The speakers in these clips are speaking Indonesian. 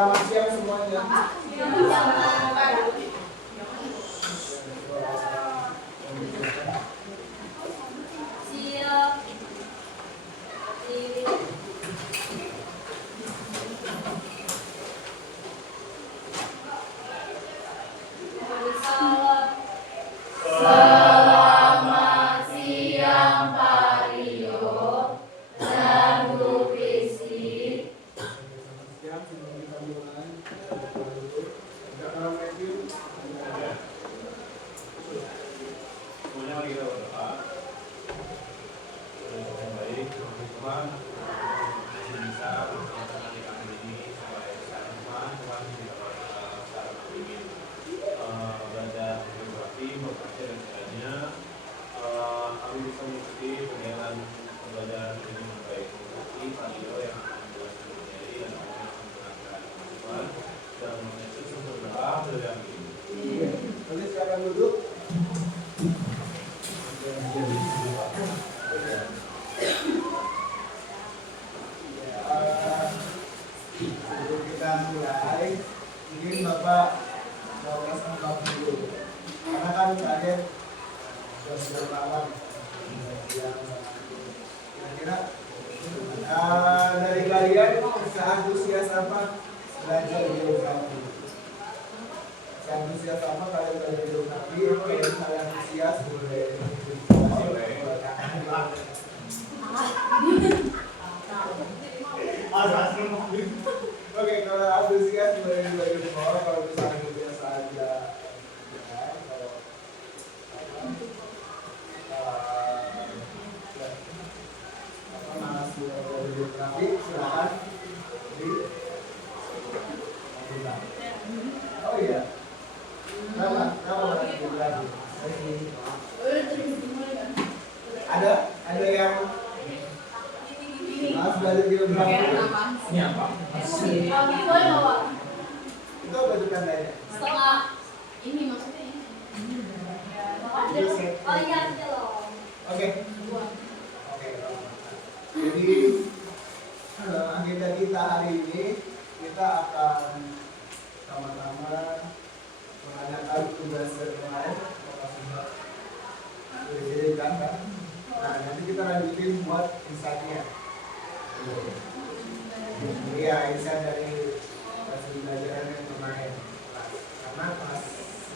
Selamat siang semuanya. Selamat siang Pak Rio dan Bu Prisi. Siang, sebelum kita mulai, ada orang review. Semuanya lagi kita berdoa. Yang baik, Tuhan bisa melaksanakan di kami ini supaya secara Tuhan tidak secara ingin belajar geografi, membaca dan sebagainya. Kami bisa mengikuti kegiatan pembelajaran ini dengan baik. Mengikuti Panio yang akan menjelaskan materi dan akan menggunakan Tuhan dan Yesus untuk berdoa dari kami. Nanti silakan duduk. Sebelum kita mulai, mungkin Bapak mau kasih tahu dulu, karena kan kalian sudah lawan yang kira-kira dari kalian seantusias apa belajar geografi? Seantusias apa kalian belajar geografi? Kalau kalian antusias boleh. Oke, kalau antusias boleh belajar di bawah. Kalau misalnya biasa aja, ya, kalau malas belajar geografi, silakan di. Oh iya, kenapa belajar geografi? Ada yang malas belajar geografi? Ini apa? Itu apa tuh tandanya? Setelah ini maksudnya ini. Oh iya, Oke. Jadi agenda kita hari ini kita akan sama-sama menanyakan tugas kemarin sudah dijadikan kan. Nah nanti kita lanjutin buat insight-nya. Iya, insight dari hasil pembelajaran yang kemarin. Karena kelas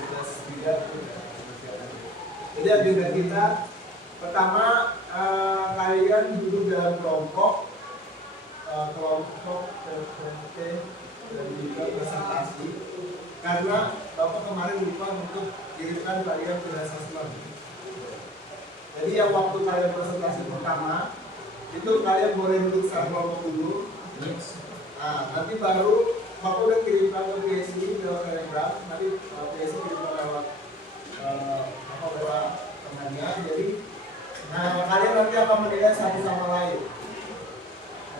11 itu jadi agenda kita pertama kalian duduk dalam kelompok PPT dan juga presentasi karena Bapak kemarin lupa untuk kirimkan kalian ke assessment. Jadi yang waktu kalian presentasi pertama itu kalian boleh duduk satu kelompok dulu. Nah, nanti baru Bapak udah kirimkan ke PSI ke Telegram, nanti PSI kirimkan lewat lewat temannya. Jadi kalian nanti akan menilai satu sama lain.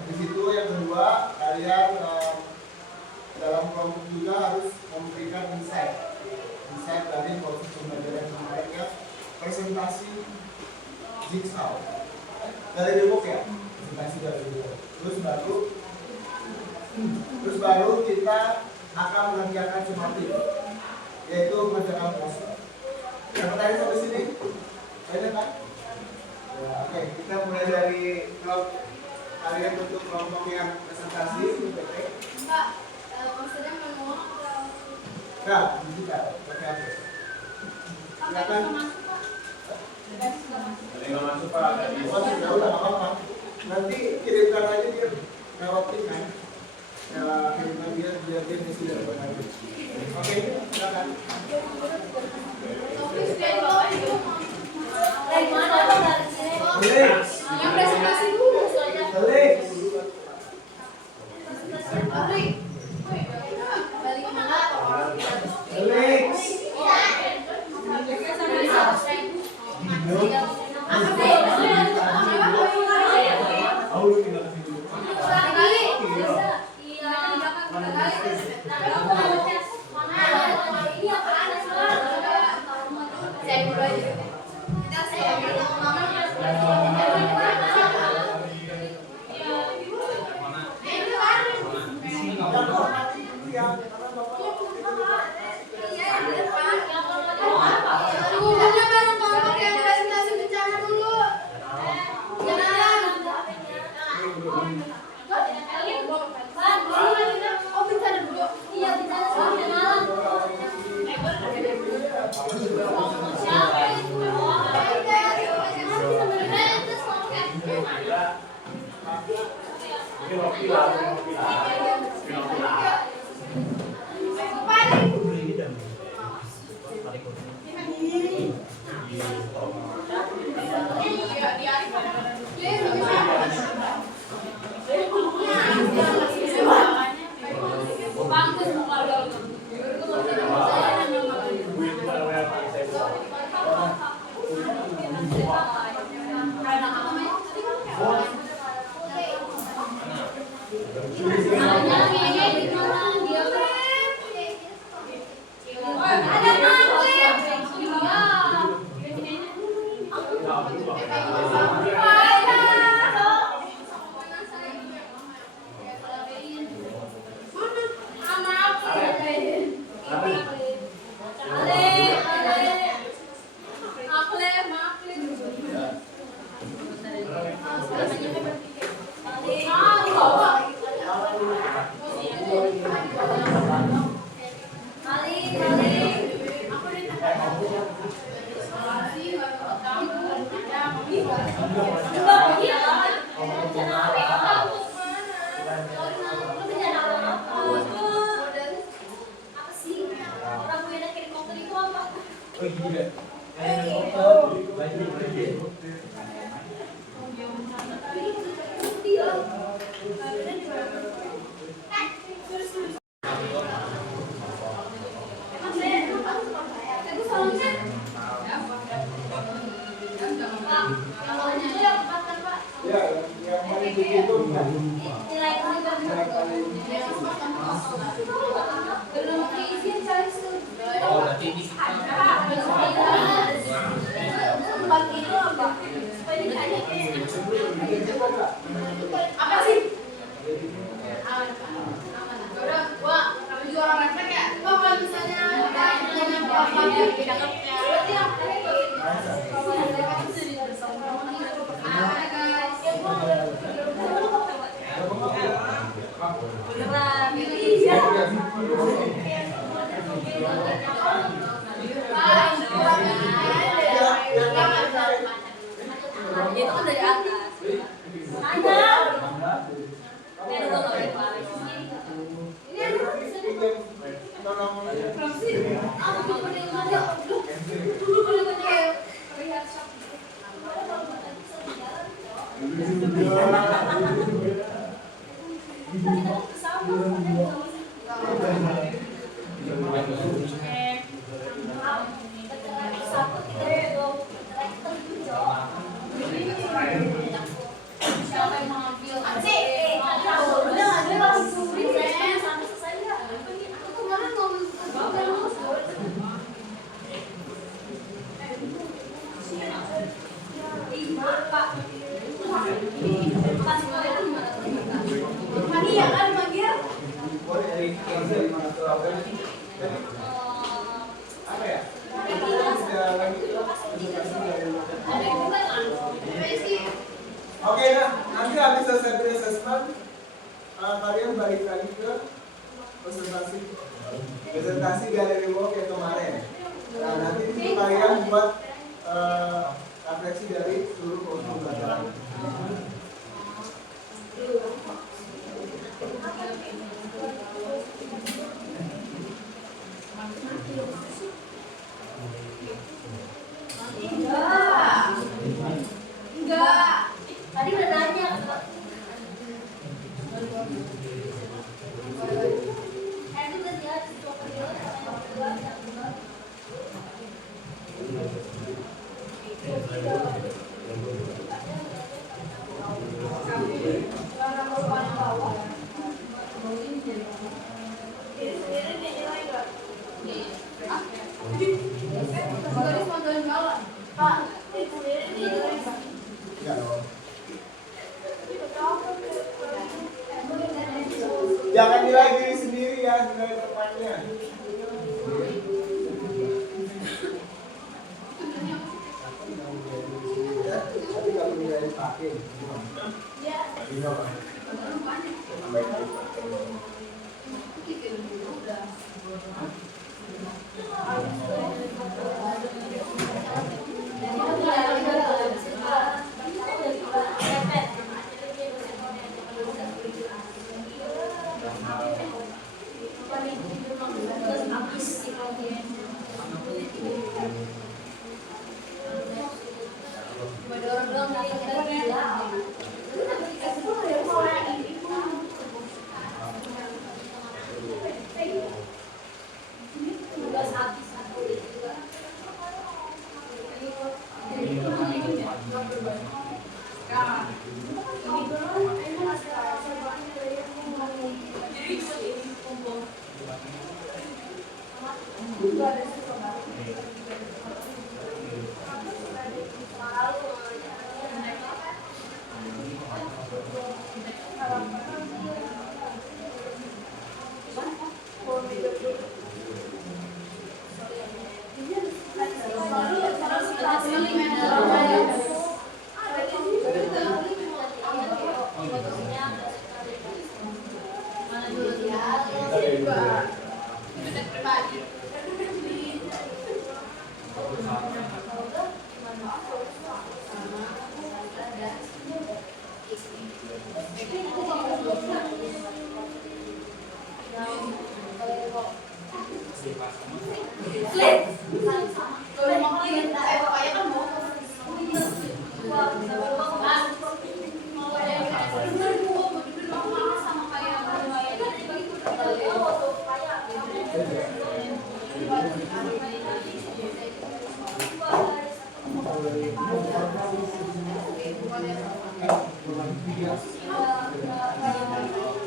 Di situ yang kedua kalian dalam kelompok juga harus memberikan insight dari proses pembelajaran kemarin ya, presentasi jigsaw dari demo ya, presentasi dari demo. Terus baru kita akan mengerjakan semati, yaitu mengerjakan poster. Yang tadi sampai sini, banyak kan? Ya, oke, kita mulai dari kalian untuk kelompok yang presentasi, Mbak, maksudnya manual atau? Enggak, digital, pakai HP. Silakan. Ada yang nggak masuk Pak? Tadi. Oh, sudah udah nggak apa-apa. Nanti kirimkan aja dia lewat link kan. Ya, kirimkan dia biar dia ngisi dari mana. Oke, silakan. Dari mana Bang? Dari sini. Alex. Yang presentasi dulu soalnya. Alex. Balik. Balik mana? Alex. Oh, lu tinggal sini dulu. Saya Ya, yang paling begitu enggak. Apa sih? Udah, gua juara refleks ya. Kalau misalnya ada yang apa ya, cakepnya. Berarti yang itu kan dari atas. Siapa yang mau ambil? Udah ada langsung sampai selesai ya. Aku kemarin mau Mania kan manggil? Apa ya? Oke, nah nanti habis selesai pre-assessment, kalian balik lagi ke presentasi galeri work yang kemarin. Nah nanti itu kalian buat refleksi dari seluruh kursus pembelajaran. Enggak. Tadi udah nanya. Itu udah dia Jangan nilai diri sendiri ya, nilai temannya. Ya, tapi kalau nilai dipakai,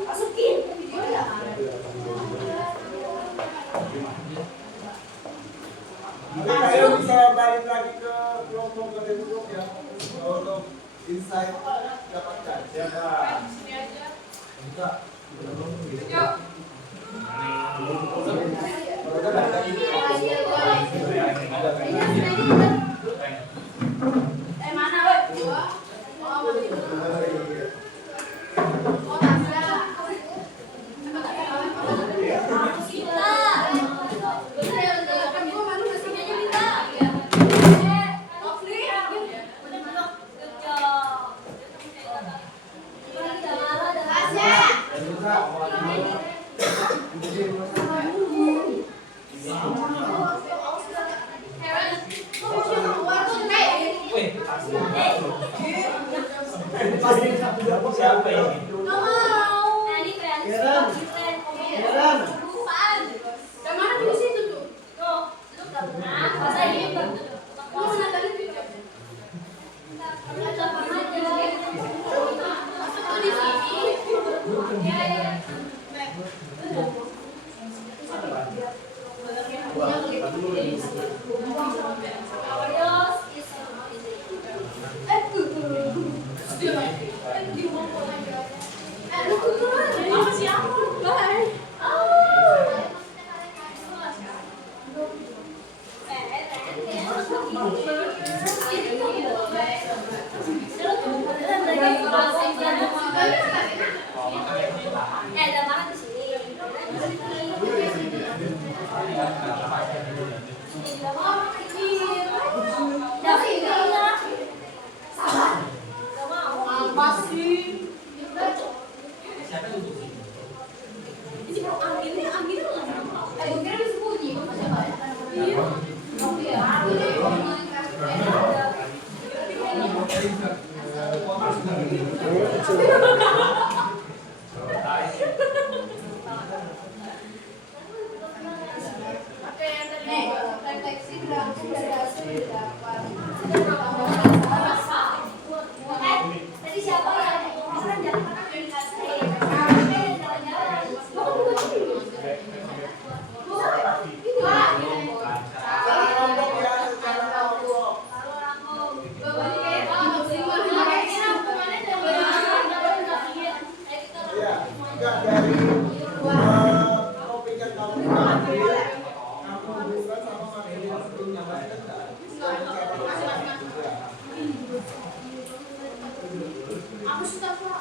Masukin ke video ya. Oke, ayo bisa balik lagi ke kelompok kedua ya untuk insight dapatkan. Siapa? Sini aja. Bisa. Yuk. Mana, weh? Dua. Oh, Tasya. Sita. Bener ya, kan gua malu mesinnya aja minta. Lovely. Udah belum? Good job. Tasya. Siapa ini? Ada mana di sini? Tadi siapa ya? Orang jalan Enggak dari topik yang kamu ambil, kamu buka sama materi yang sebelumnya masih enggak? aku suka kok.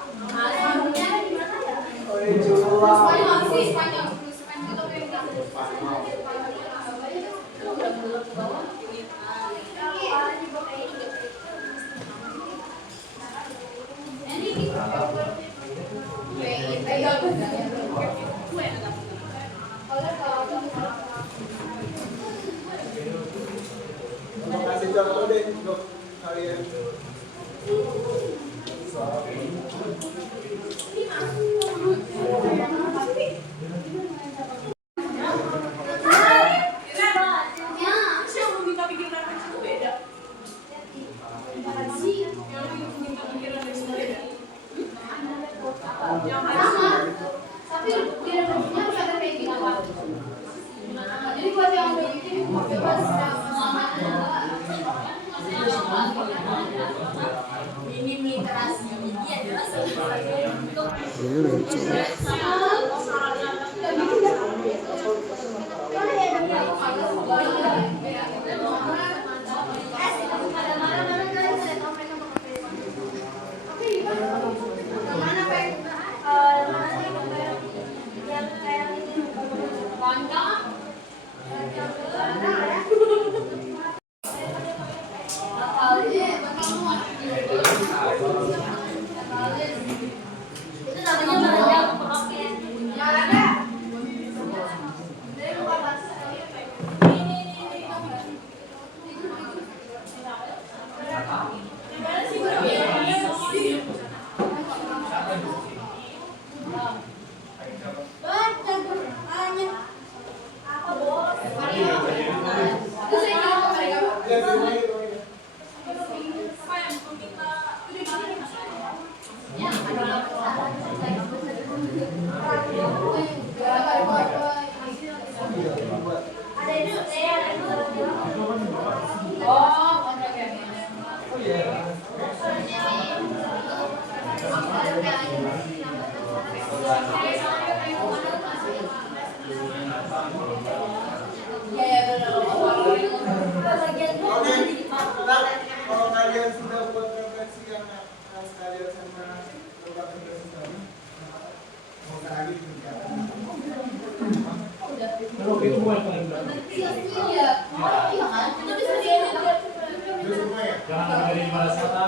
Terima kasih contoh deh untuk kalian. Tapi dinamiknya harus ada kayak gitu. Jadi buat yang udah bikin bebas ini literasi iya jelas untuk itu namanya Nah, kalau kalian sudah buat refleksi yang sekalian sama program refleksi tadi, mau lagi kegiatan. Kalau itu buat paling berat. Iya kan? Itu bisa diedit. Itu semua ya? Jangan ada dari balas kata.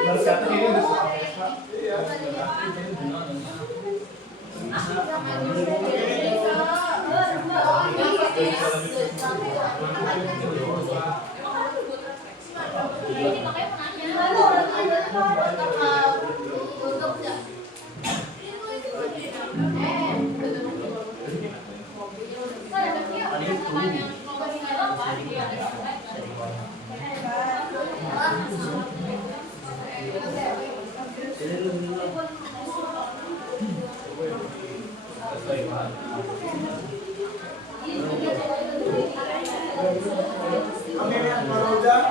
Balas kata ini udah Pak. Iya. Ini makanya penanya. Tutup nggak? Oke, kalau udah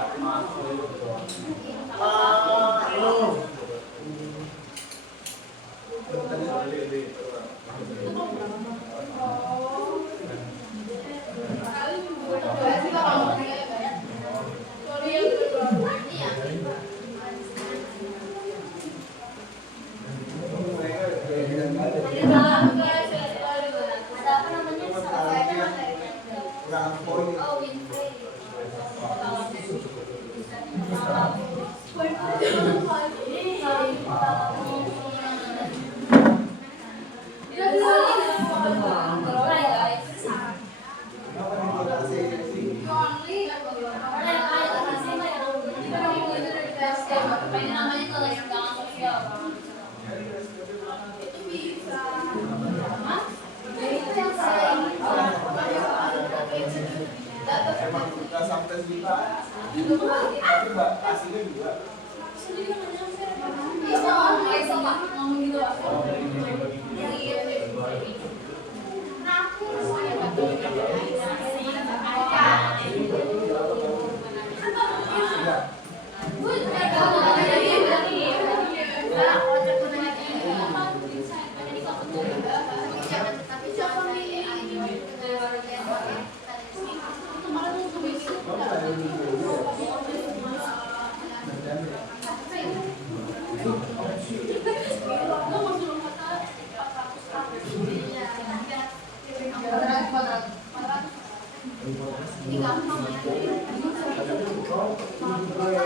kurang poin. Emang udah sampai juta, tapi mbak aslinya juga.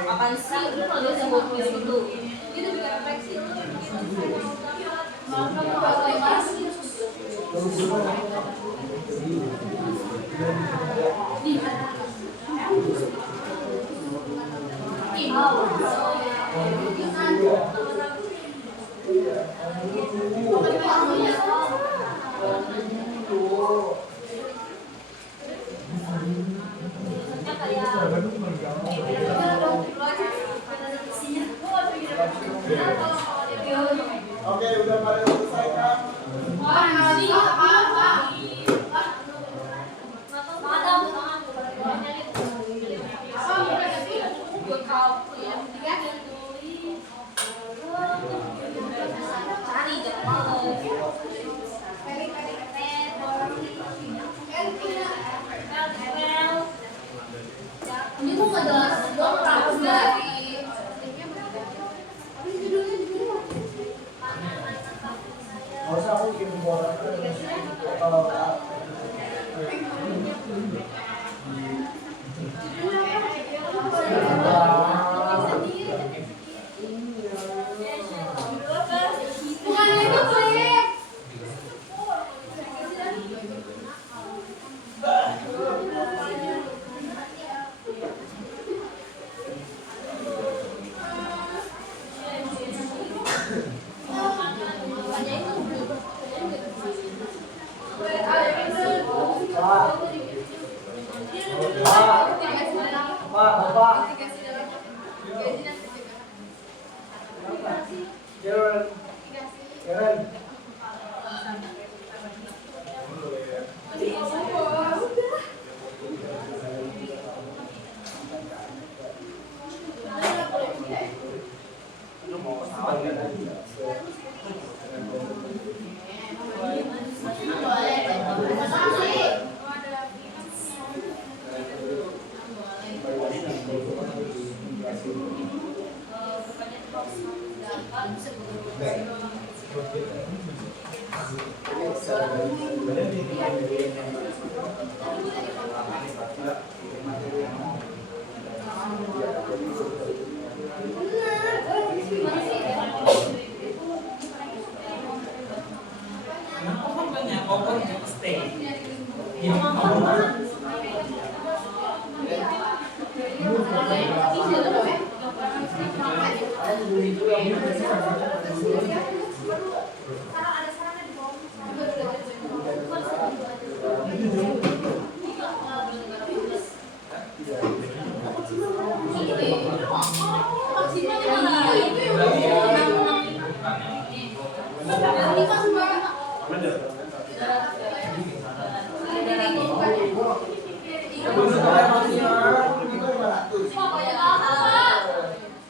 Apaan sih? Lu kalau bisa buat kuis itu. Itu bikin refleksi. Oke, udah pada selesai kan? Ini tuh nggak jelas dong, rakus dari Nggak usah aku bikin bola. bukan itu klip.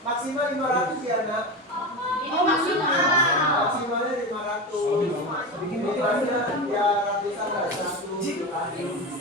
Maksimal 500 ya nak. Oh, maksimal. Maksimalnya 500. Minimalnya ya ratusan lah, 100.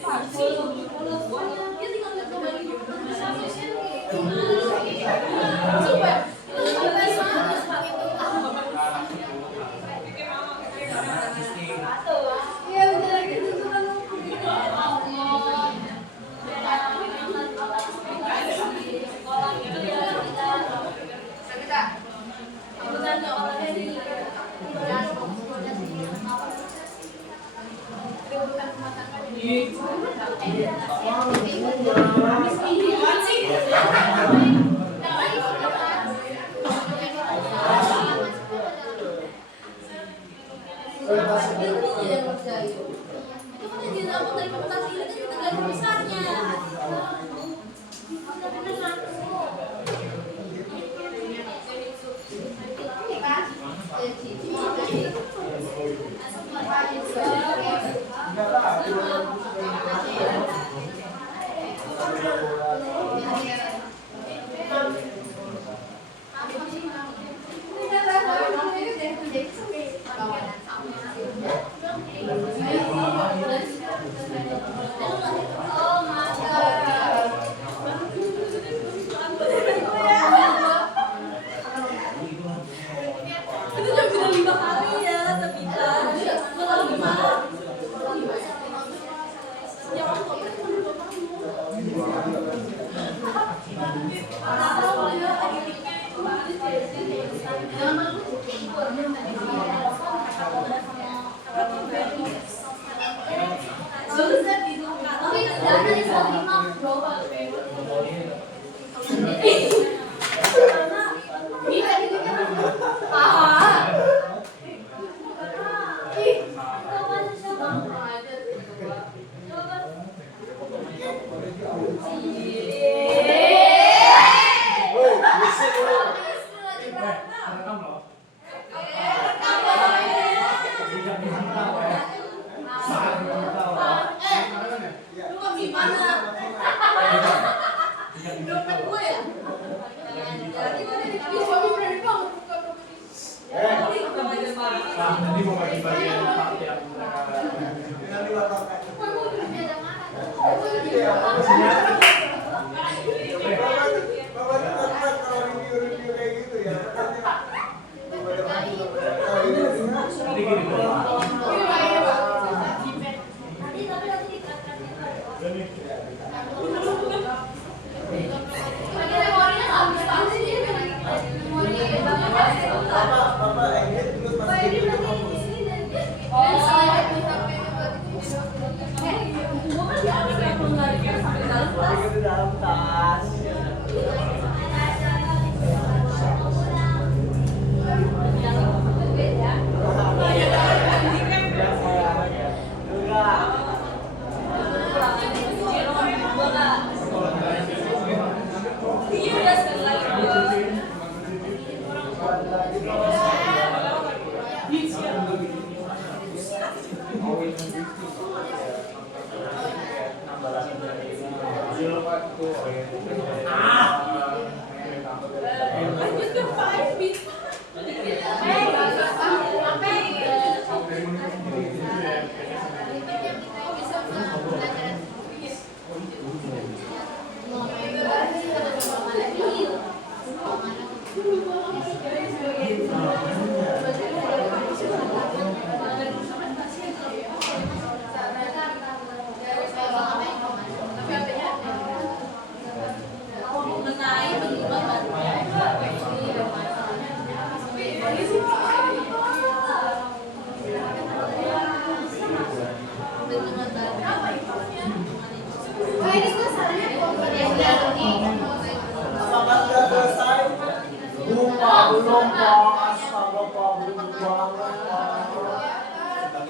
dong Pak, astaga Pak, belum banget Pak.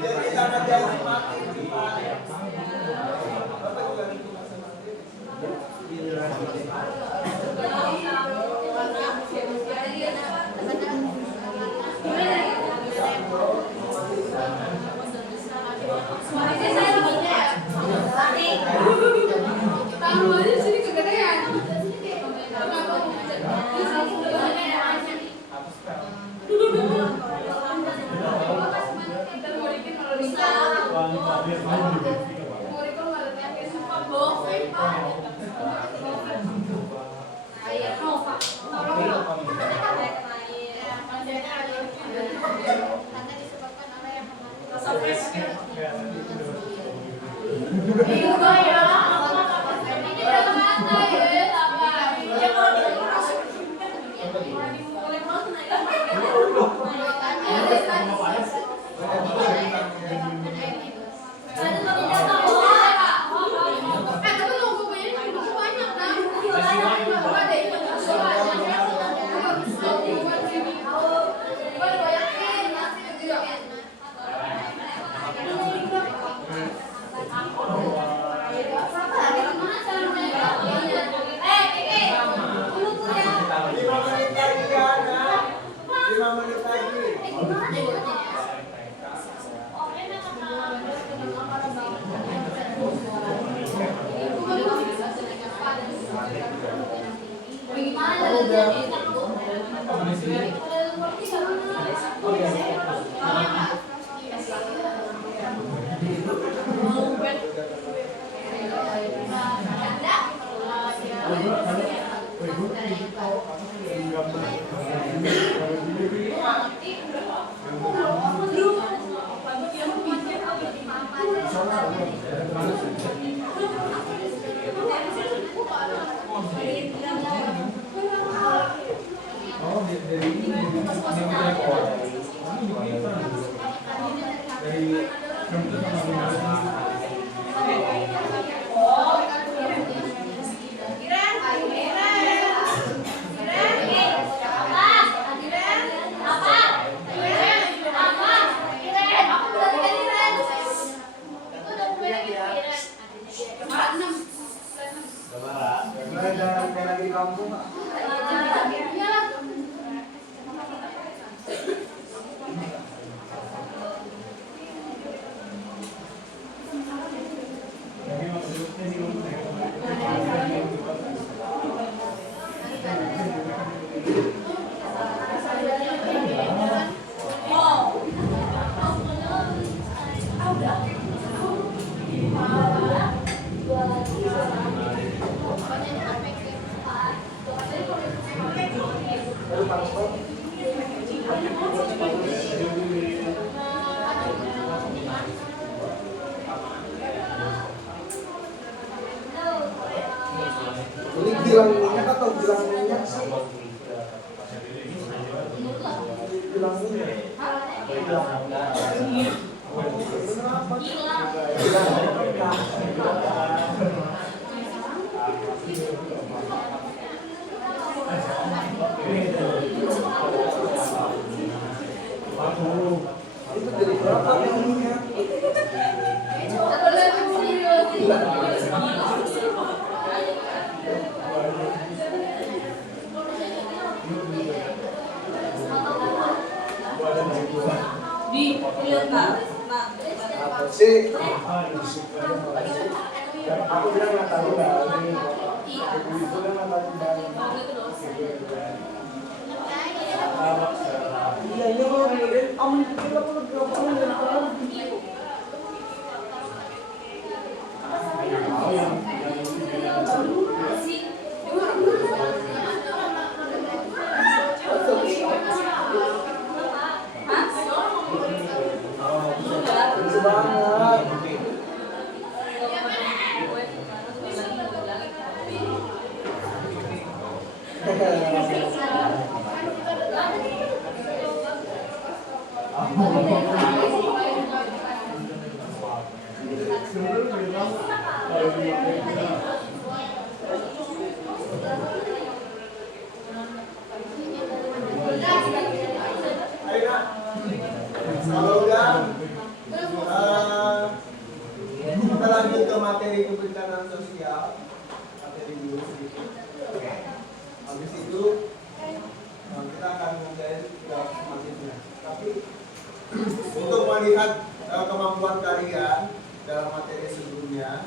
Jadi karena dia mati, Pak. Bapak juga nanti masa mati. Taruh aja sini kegedean. Ini bilang minyak atau bilang minyak sih? Bilang minyak. Itu jadi berapa minyak? Apa sih? Aku bilang nggak tahu nggak. Ibu bilang nggak tahu nggak. Iya iya om kita perlu Gracias. kemampuan kalian dalam materi sebelumnya,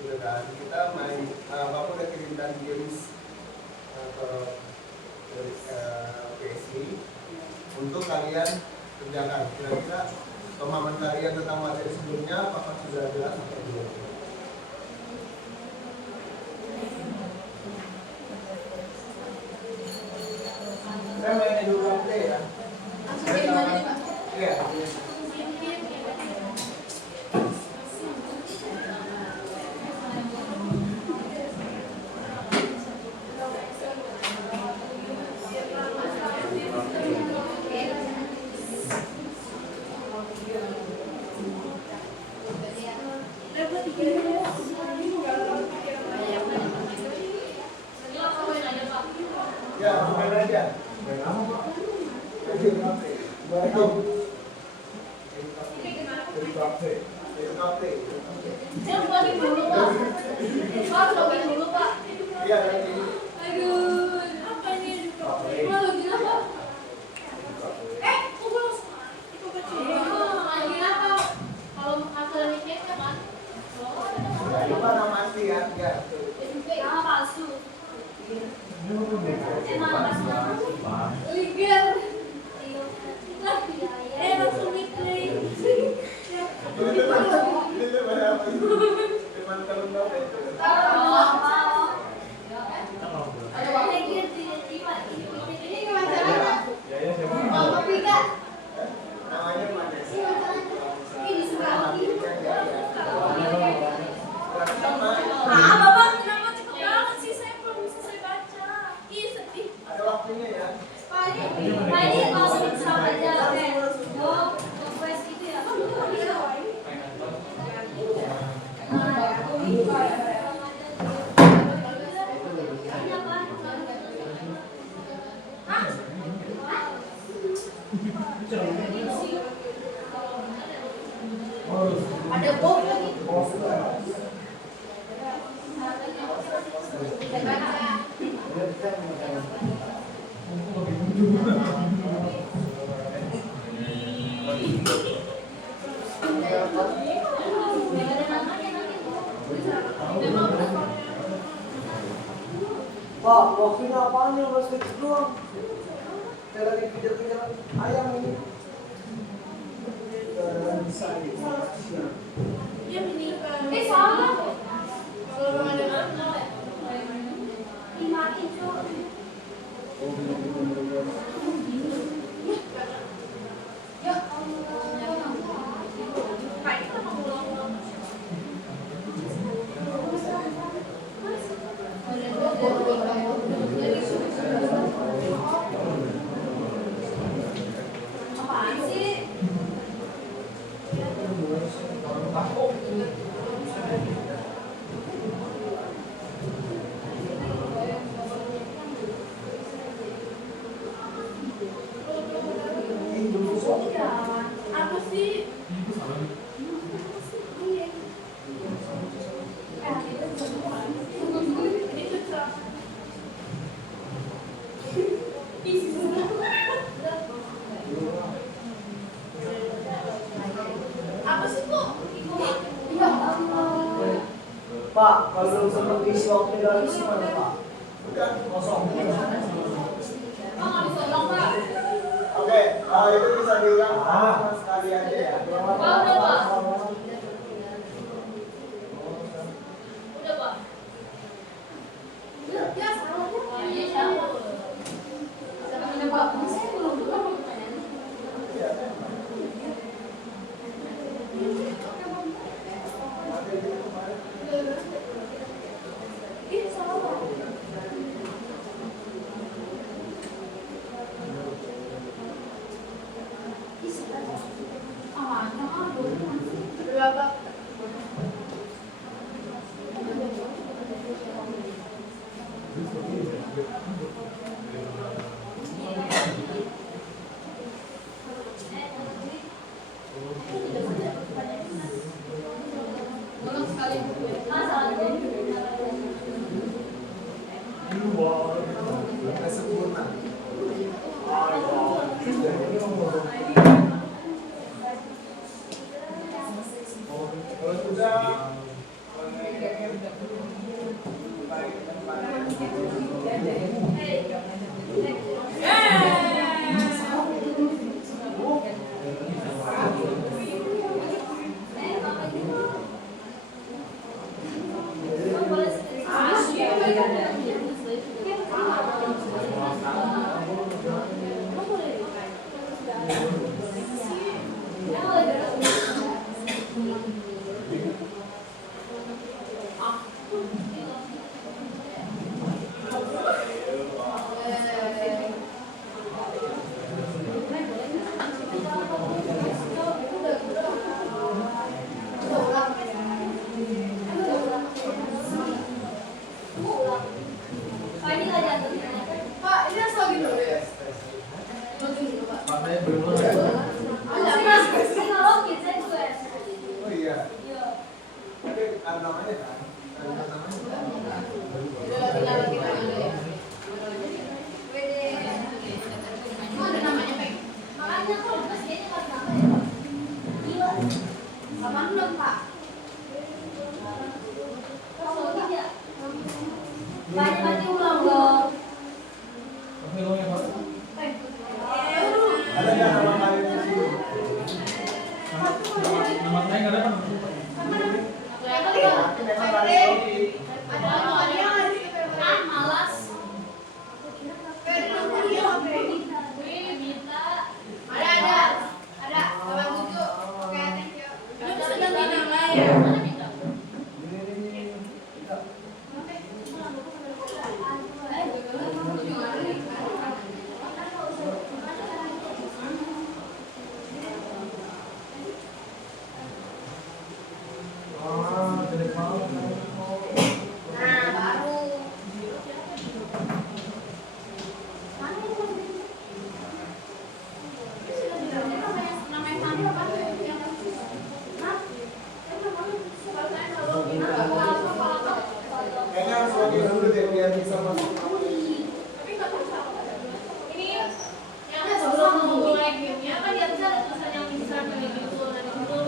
gitu kan? Kita main, Bapak udah kirimkan games ke PSI untuk kalian kerjakan. Kira-kira pemahaman kalian tentang materi sebelumnya apakah sudah jelas atau belum? Saya main dulu update ya. Langsung kayak gimana nih, Pak? Iya. Ya, main aja. Main apa, Pak? Main update. Baru. Dari kafe. Jangan login dulu, Pak. Pak, login dulu, Pak. Iya, nanti. Aduh, apa ini? Pak, login apa? Kok belum? Login apa? Kalau akademiknya kan? Lupa nama asli ya. Ya. Nama palsu. Emang palsu. Pak. Legal. Langsung replay. Ini tuh pada apa itu? Cuman kalau nggak ada itu. Ini gimana caranya? Ya ya saya mau. Mau kopi kak? Namanya mana? Ini sebelah. Sama. Bapak kenapa cepet banget sih? Saya belum bisa saya baca. Ih, sedih. Ada waktunya ya. Pak, ini langsung diserap aja. Oke. Press gitu ya. Ada bom lagi. Pak, waktunya apaan nih? Udah sedikit doang. Saya lagi kejar-kejar ayam ini. Salah. Kalau ada dimatiin tuh. Ya apaan sih? Apa sih? Apa sih, Bu? Ya Allah. Pak, kalau seperti isi waktu dari gimana Pak? Udah. Kosong. Pak, nggak bisa dong, Pak. Oke, itu bisa diulang sekali aja ya. Pak, udah, Pak. Udah, Pak. Ya, salah. Ya, salah. Udah, Pak. Saya belum pertanyaan. Ih, salah. Ih, salah. Ah, jangan. saya belum. Ada mas, teknologi saya juga. Oh iya. Iya. Tapi ada namanya kan? Ada namanya. Ada namanya Pak. Makanya kalau bekas kayaknya nggak ada nama ya. Gila. Kapan belum Pak? Kalau tidak, banyak ulang dong. Oke, lo ya, Pak. Ada nggak nama kalian di sini? Nama saya nggak ada, Pak. Tapi memang harus di Malas. Nah, baru. kayaknya harus login dulu deh biar bisa masuk. Ini yang sebelum mulai gamenya kan dia bisa ada tulisan yang bisa dari gitu dari situ.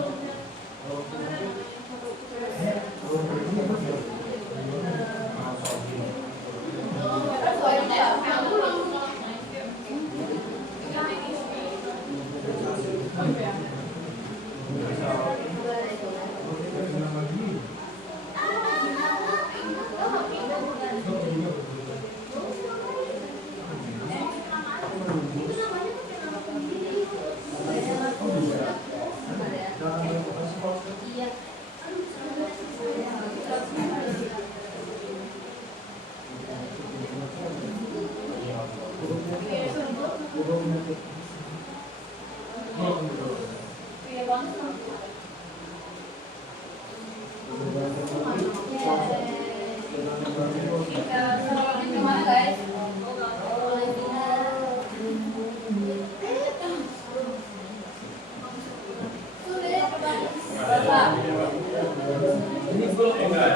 Gimana guys? Ini belum enggak.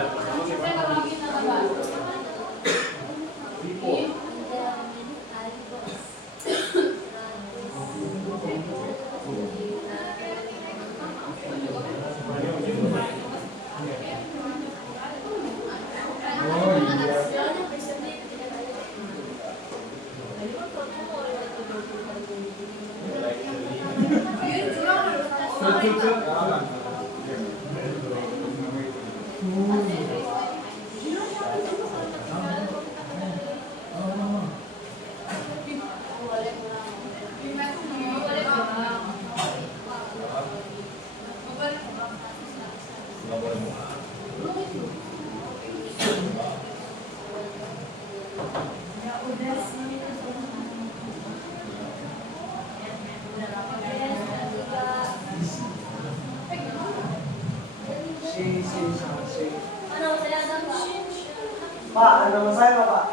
Pak, ada nama saya nggak, Pak?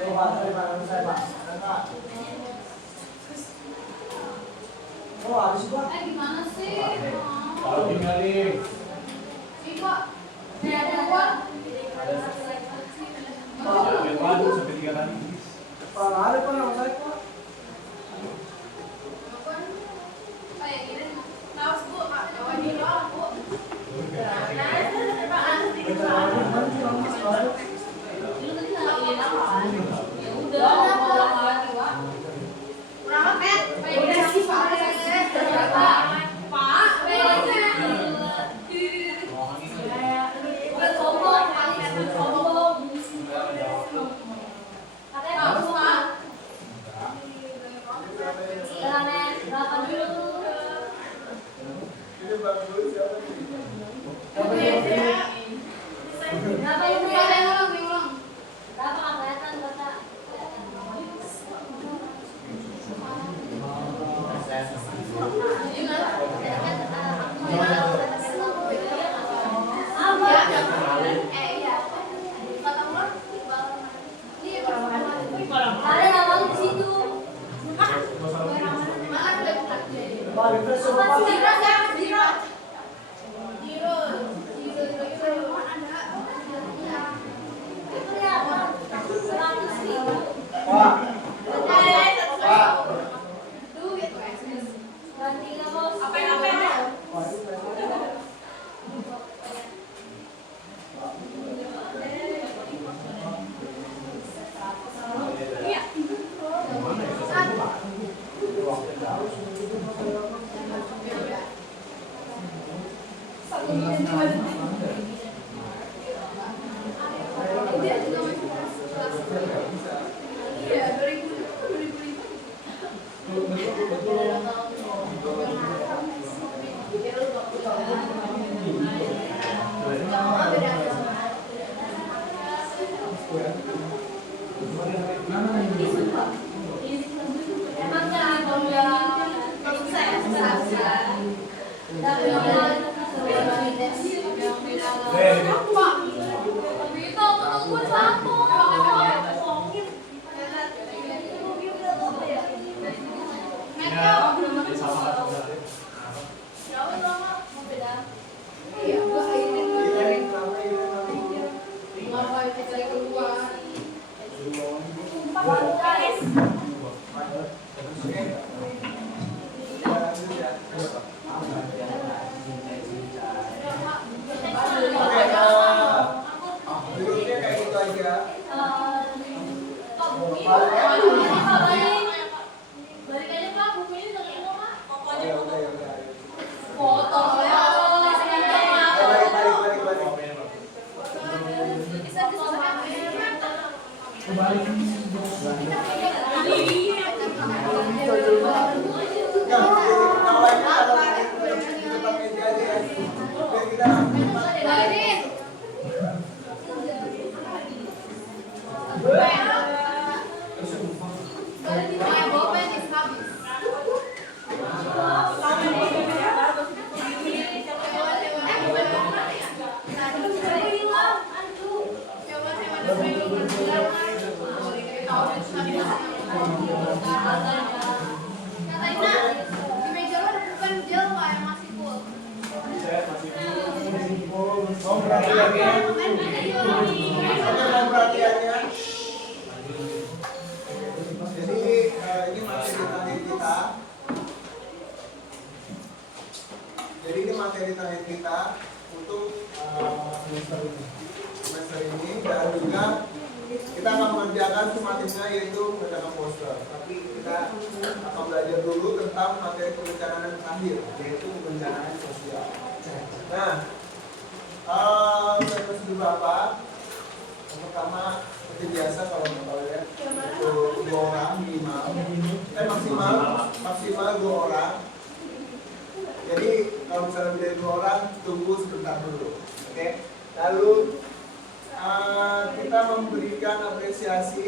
Tuh, Pak, terima nama saya, Pak. Ada, Pak. Oh, habis, Pak. Gimana sih? Kalau tinggalin. Sih kok. Ada uang. Sampai padu sampai 3 kali. Pak, nggak ada, Pak, nama saya, Pak. Kayak gini. Tahu Bu, Pak. Bawa di doang, Bu. Ya udah, mau lagi, Pak. Berapa, Pet? Udah sih, Pak. Pak, sombong, paling sombong. Katanya bagus, Pak. Mau refresh Apa apa? sih? Zero. Itu ya, 100.000. Wah. Duit. Ganti nggak bos? Apa yang Mau refresh. Iya. Dia juga masih kelas. Iya, 2005. Emang jangan kalau saya susah. Duduknya kayak gitu aja. Balik aja Pak, bukunya udah ketemu Pak. Ya udah, ya udah. Foto ya. Balik. Bisa disesuaikan. Kembali. Yang awalnya kalau tetap meja aja ya. Biar kita Balik. mau perhatiannya. Oke, mau perhatiannya. Jadi ini materi target kita. Jadi ini materi target kita untuk semester ini dan juga kita akan mengerjakan sematimnya yaitu mengerjakan poster. Tapi kita akan belajar dulu tentang materi perencanaan terakhir yaitu perencanaan sosial. Nah, prosedur berapa? Yang pertama seperti biasa kalau kalian dua orang minimal, maksimal 2 orang. Jadi kalau misalnya lebih dari 2 orang tunggu sebentar dulu, oke? Lalu kita memberikan apresiasi.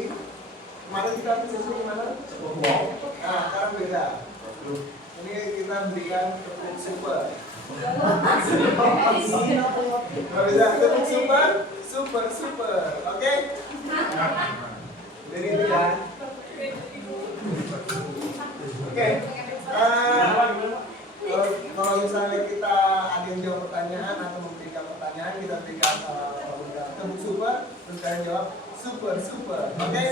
Kemarin kita apresiasi gimana? Nah, sekarang beda. Ini kita berikan tepuk super. Kalau bisa tepuk super, oke? Jadi itu ya. Oke. Kalau misalnya kita ada yang jawab pertanyaan atau memberikan pertanyaan, kita berikan tepuk super, terus kalian jawab super, oke?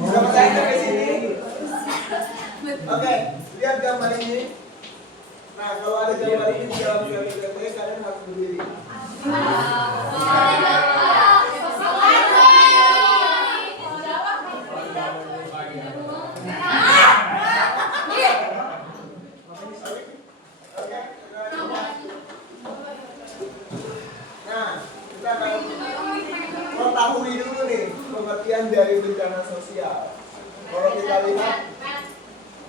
Bisa percaya sampai sini? Oke, lihat gambar ini. Nah, kalau ada gambar ini di dalam PPT, kalian harus berdiri. Nah, kita akan mengetahui dulu nih pengertian dari bencana sosial. Kalau kita lihat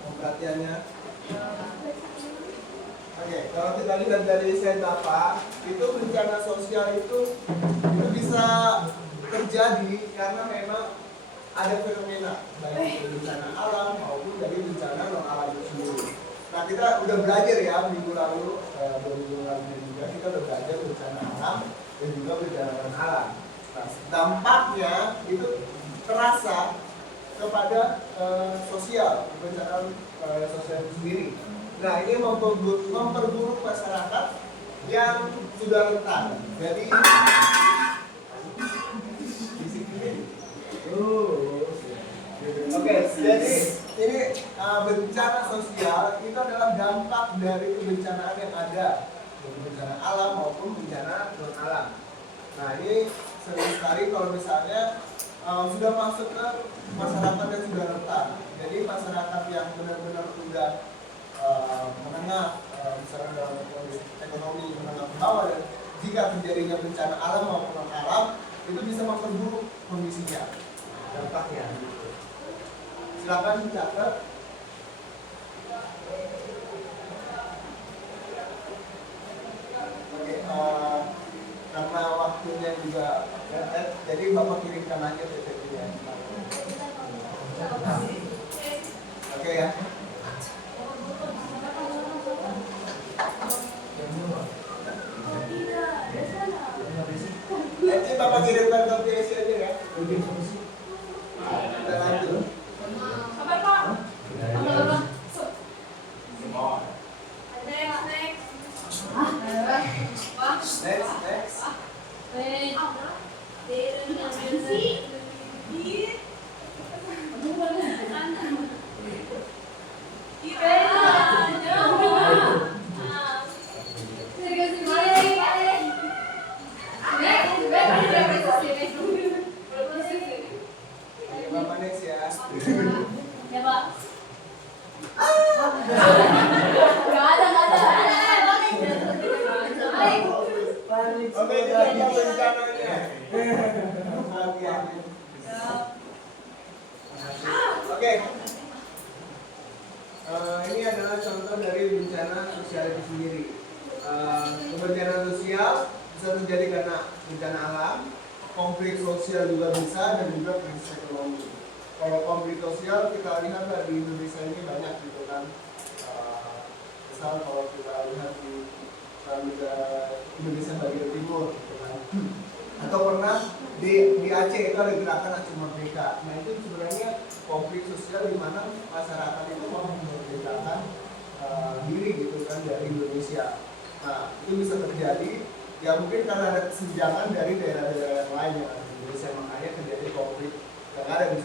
pengertiannya. Oke, kalau kita lihat dari Sentapa, itu bencana sosial itu bisa terjadi karena memang ada fenomena baik dari bencana alam maupun dari bencana non alam itu sendiri. Nah, kita udah belajar ya minggu lalu, 2 minggu lalu juga kita udah belajar bencana alam dan juga bencana non alam. Nah, dampaknya itu terasa kepada sosial, kebencanaan sosial itu sendiri. Nah, ini memperburuk masyarakat yang sudah rentan. Jadi oke, jadi ini bencana sosial itu adalah dampak dari kebencanaan yang ada, bencana alam maupun bencana non alam. Nah, ini sering sekali kalau misalnya sudah masuk ke masyarakat yang sudah rentan. Jadi masyarakat yang benar-benar sudah menengah, misalnya dalam kondisi ekonomi menengah ke bawah, dan jika terjadinya bencana alam maupun non alam itu bisa memperburuk kondisinya, dampaknya. Silakan dicatat. Oke, karena waktunya juga jadi Bapak kirimkan aja PPT-nya. Oke ya. Nanti Bapak kirimkan ke PSI aja ya. Kita lanjut. Kabar Pak? Kabar. Next. Bapak next ya. Ya Pak. Gak ada. Oke, kita lihat bencananya. Oke. Ini adalah contoh dari bencana sosial itu sendiri. Kebencanaan sosial bisa terjadi karena bencana alam, konflik sosial juga bisa, dan juga krisis ekonomi. Kalau konflik sosial kita lihat di Indonesia ini banyak gitu kan. Misal kalau kita lihat di Indonesia bagian timur gitu kan. Atau pernah di Aceh itu ada gerakan Aceh Merdeka. Nah, itu sebenarnya konflik sosial di mana masyarakat itu mau memerdekakan diri gitu kan dari Indonesia. Nah, itu bisa terjadi ya mungkin karena ada kesenjangan dari daerah-daerah yang lain yang ada di Indonesia, makanya terjadi konflik yang ada di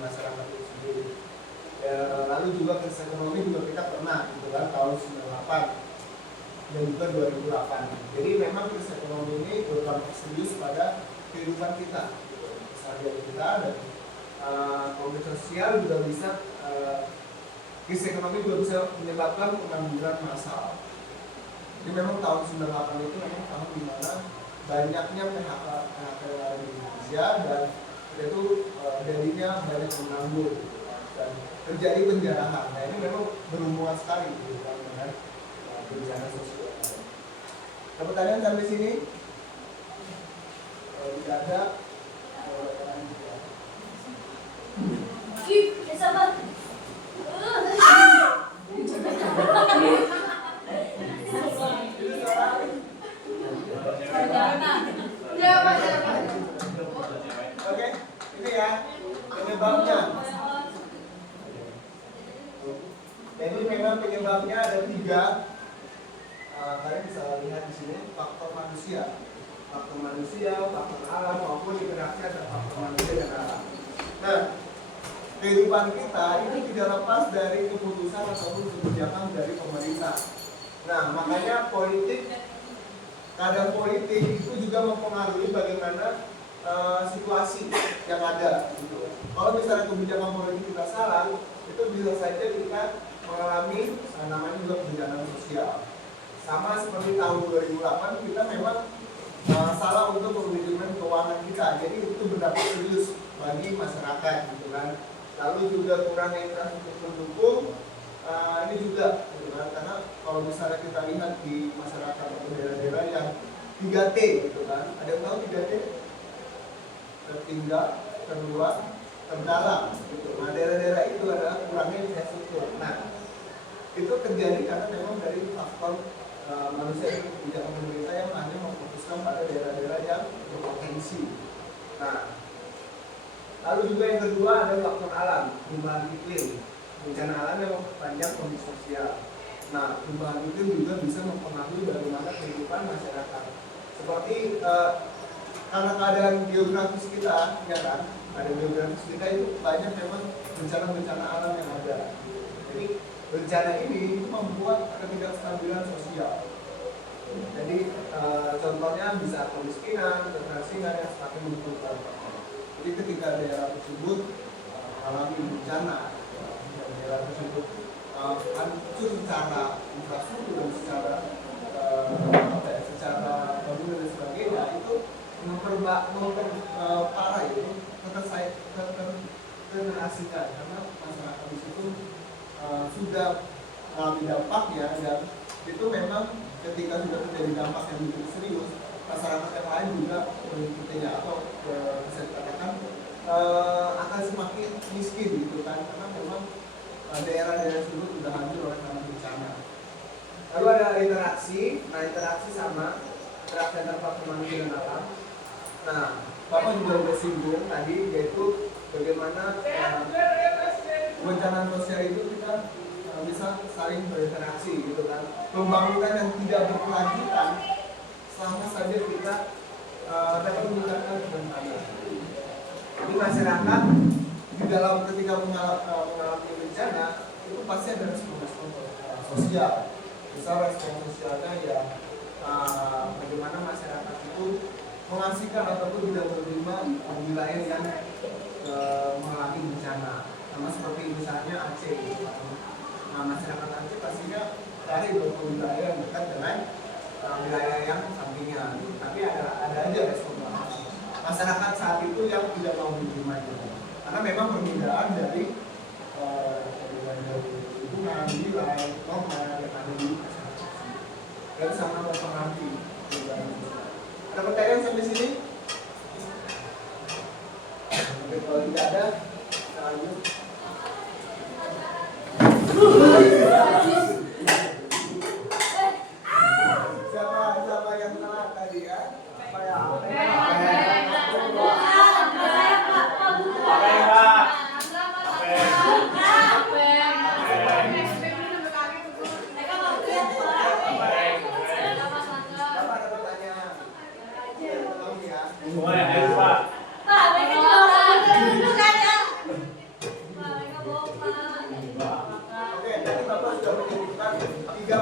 masyarakat itu sendiri. Ya, lalu juga krisis ekonomi juga kita pernah gitu kan tahun 98 dan juga 2008. Jadi memang krisis ekonomi ini berdampak serius pada kehidupan kita, keseharian kita, dan konflik sosial juga bisa, krisis ekonomi juga bisa menyebabkan pengangguran massal. Jadi memang tahun 98 itu memang tahun di mana banyaknya PHK yang ada di Indonesia, dan itu jadinya banyak menganggur dan terjadi penjarahan. Nah, ini memang berhubungan sekali dengan bencana sosial. Ada pertanyaan sampai sini? Kalau tidak ada, Sabar. oke, ini ya penyebabnya. Jadi memang penyebabnya ada 3. Kalian bisa lihat di sini faktor manusia, faktor alam, maupun interaksi antara faktor manusia dan alam. Nah, kehidupan kita ini tidak lepas dari keputusan ataupun kebijakan dari pemerintah. Nah, makanya keadaan politik itu juga mempengaruhi bagaimana situasi yang ada. Gitu. Kalau misalnya kebijakan politik kita salah, itu bisa saja kita mengalami namanya juga kebencanaan sosial. Sama seperti tahun 2008 kita memang salah untuk memanajemen keuangan kita, jadi itu berdampak serius bagi masyarakat, gitu kan. Lalu juga kurangnya infrastruktur pendukung, ini juga, gitu kan. Karena kalau misalnya kita lihat di masyarakat atau daerah-daerah yang 3T, gitu kan. Ada yang tahu 3T? Tertinggal, terluar, terdalam, gitu. Nah, daerah-daerah itu adalah kurangnya infrastruktur. Nah, itu terjadi karena memang dari faktor manusia dan kebijakan pemerintah yang hanya memfokuskan pada daerah-daerah yang berpotensi. Nah, Lalu juga yang kedua ada faktor alam, perubahan iklim. Bencana alam yang memperpanjang kondisi sosial. Nah, perubahan iklim juga bisa mempengaruhi bagaimana kehidupan masyarakat. Seperti karena keadaan geografis kita, ya kan, ada geografis kita itu banyak memang bencana-bencana alam yang ada. Jadi bencana ini itu membuat ketidakstabilan sosial. Jadi contohnya bisa kemiskinan, kekerasan yang semakin menurun. Jadi ketika daerah tersebut mengalami bencana, daerah tersebut hancur secara infrastruktur dan secara bangunan dan sebagainya, itu memperparah itu tergenerasikan karena masyarakat di situ sudah mengalami dampaknya, dan itu memang ketika sudah terjadi dampak yang begitu serius, masyarakat yang lain juga mengikutinya atau bisa dikatakan akan semakin miskin gitu kan, karena memang daerah-daerah tersebut sudah hancur oleh karena bencana. Lalu ada interaksi, nah interaksi sama interaksi antara manusia dan alam. Nah, Bapak juga sudah singgung tadi, yaitu bagaimana bencana sosial itu kita bisa saling berinteraksi gitu kan. Pembangunan yang tidak berkelanjutan selama saja kita dapat meningkatkan kerentanan. Jadi masyarakat di dalam ketika mengalami bencana itu pasti ada respon sosial. Misal respon sosialnya ya bagaimana masyarakat itu mengasihkan ataupun tidak menerima wilayah yang mengalami bencana. Sama seperti misalnya Aceh. Nah, masyarakat Aceh pastinya cari beberapa wilayah yang dekat dengan wilayah yang sampingnya. Tapi ada aja respon masyarakat saat itu yang tidak mau menerima itu. Karena memang perbedaan dari hubungan nilai norma yang ada di masyarakat dan sangat mempengaruhi. Ada pertanyaan sampai sini? Oke, kalau tidak ada, kita lanjut. Siapa yang telat tadi ya? Apa ya?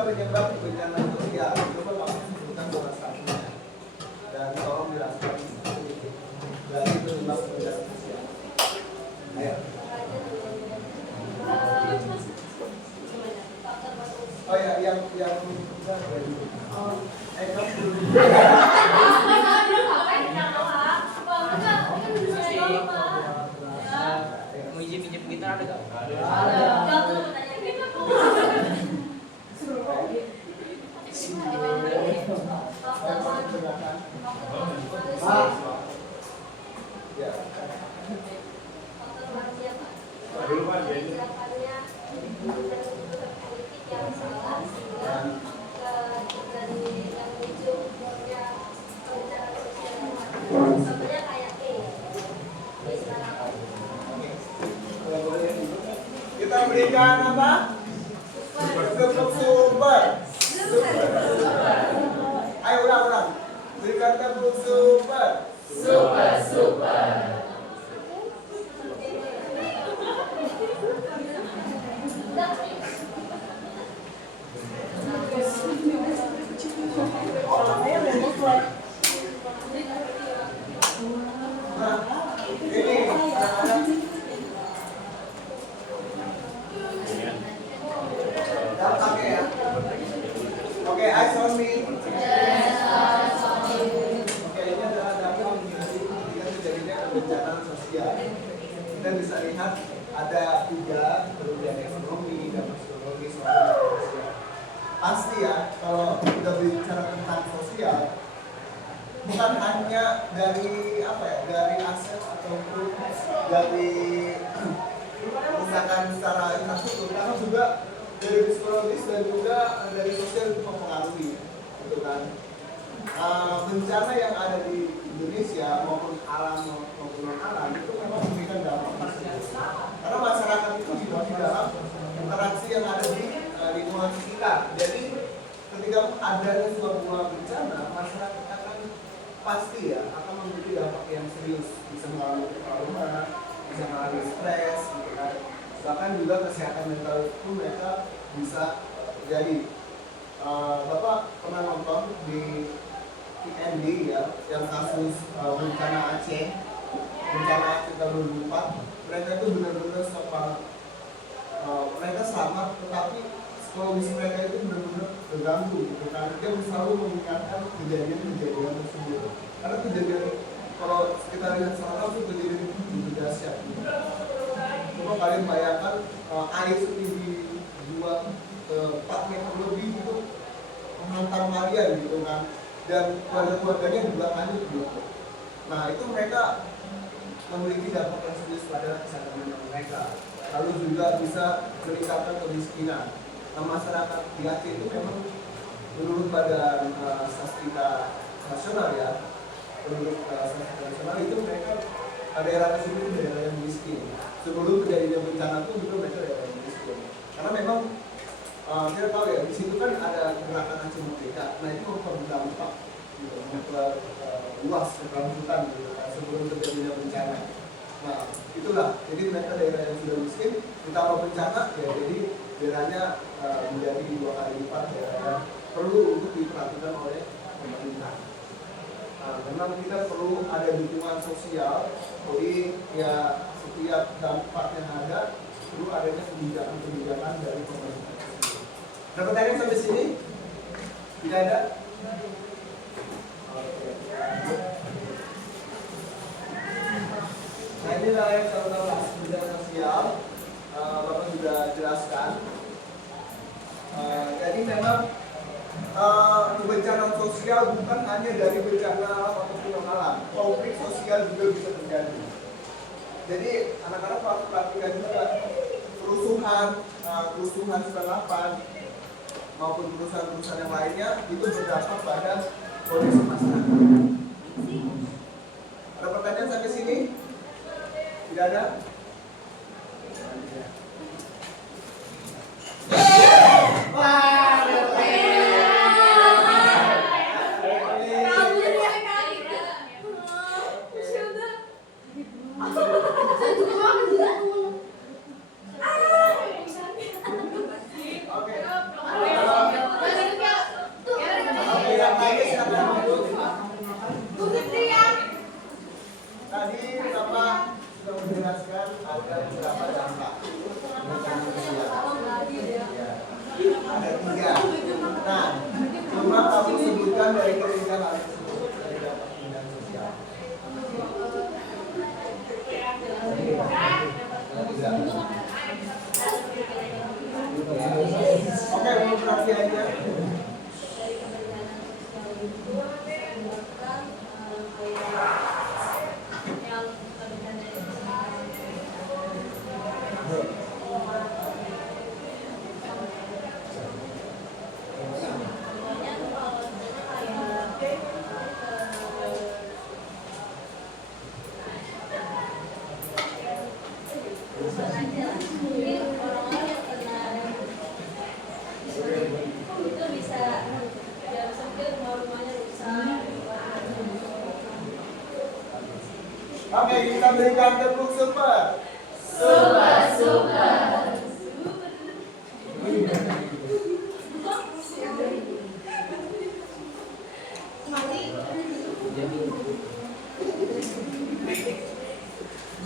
Penyebab bencana sosial, coba Bapak sebutkan salah satunya dan tolong jelaskan dari penyebab bencana sosial. Ayo. Oh ya, yang kamu mau izin kita ada nggak? Kita berikan apa? Super. Ayo ulang. Berikan tepuk super. Nah, ini pakai ya. Oke, eyes on me. Oke, ini adalah data mengenai ketika terjadinya bencana sosial. Kita bisa lihat ada 3 kerugian ekonomi dan sosiologi sosial. Pasti ya, kalau kita bicara tentang sosial, bukan hanya dari dari aset ataupun dari misalkan secara infrastruktur, karena juga dari psikologis dan juga dari sosial itu mempengaruhi, gitu kan. Bencana yang ada di Indonesia maupun alam maupun non alam itu memang memberikan mengurangi stres, gitu kan. Bahkan juga kesehatan mental itu mereka bisa terjadi. Bapak pernah nonton di TND ya, yang kasus bencana Aceh tahun 2004, mereka itu benar-benar mereka selamat, tetapi psikologis mereka itu benar-benar terganggu, gitu kan. Dia selalu mengingatkan kejadian-kejadian tersebut, karena kejadian kalau kita lihat sekarang itu kejadian itu begitu dahsyat. Gitu. Coba kalian bayangkan air setinggi 4 meter lebih itu menghantam kalian, gitu kan, dan keluarga-keluarganya juga hanyut gitu. Nah itu mereka memiliki dampak yang serius pada kesehatan mental mereka. Lalu juga bisa meningkatkan kemiskinan. Nah, masyarakat di Aceh itu memang menurut Badan Statistika Nasional ya, menurut Statistika Nasional itu mereka daerah tersebut daerah yang miskin. Sebelum terjadinya bencana itu juga mereka daerah yang miskin. Karena memang kita tahu ya, di situ kan ada gerakan Aceh Merdeka. Nah itu berdampak gitu, luas hutan gitu, sebelum terjadinya bencana. Nah itulah, jadi mereka daerah yang sudah miskin ditambah bencana ya, jadi daerahnya menjadi 2 kali lipat daerah yang perlu untuk diperhatikan oleh pemerintah. Nah, memang kita perlu ada dukungan sosial, jadi ya setiap dampak yang ada perlu adanya kebijakan-kebijakan dari pemerintah. Ada pertanyaan sampai sini? Tidak ada? Nah ini adalah yang sama-sama kebijakan sosial, Bapak sudah jelaskan. Jadi memang kebencanaan sosial bukan hanya dari bencana alam ataupun alam, konflik sosial juga bisa terjadi. Jadi anak-anak perhatikan juga kerusuhan 98 maupun perusahaan-perusahaan yang lainnya itu berdampak pada kondisi masyarakat. Ada pertanyaan sampai sini? Tidak ada? Tadi Bapak sudah menjelaskan ada beberapa dampak bencana sosial. Ada 3. Nah, cuma kami sebutkan dari ketiga hal tersebut dari dampak bencana sosial. Oke, mau berarti aja. Oke, kita berikan tepuk super.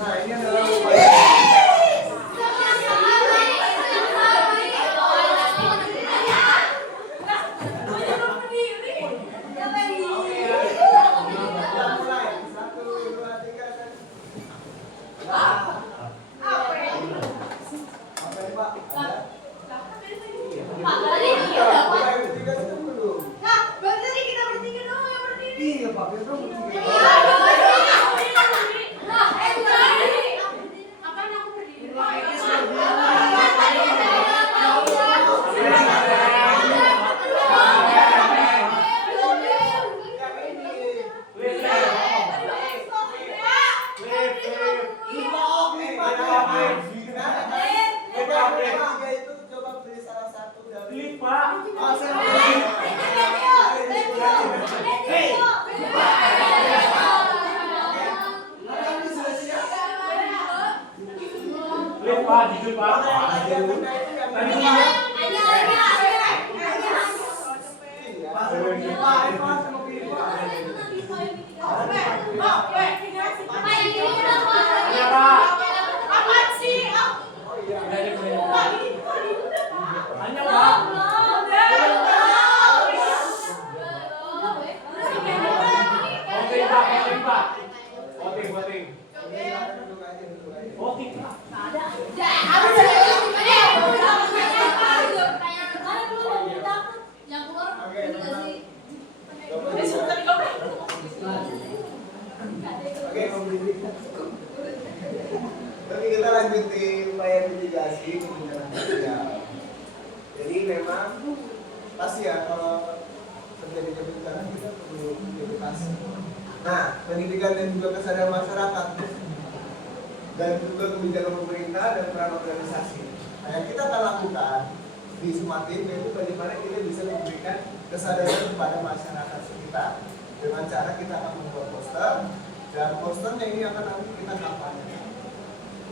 Nah, ini adalah upaya. Mulai. 1, 2, 3. Jujur Pak, jujur Pak. Tadi yang kena itu yang Tadi ini. Pak. Iya Pak. Hanya Pak. Voting Pak, voting Pak. Voting, voting. Voting Pak. Yang keluar ini nggak sih? Oke, tapi kita lanjutin upaya mitigasi kemungkinan sosial. Jadi memang pasti ya kalau terjadi bencana kita perlu edukasi. Nah, pendidikan dan juga kesadaran masyarakat dan juga kebijakan pemerintah dan peran organisasi. Nah, yang kita akan lakukan di Sumatin yaitu bagaimana kita bisa memberikan kesadaran kepada masyarakat sekitar dengan cara kita akan membuat poster dan posternya ini akan nanti kita kampanye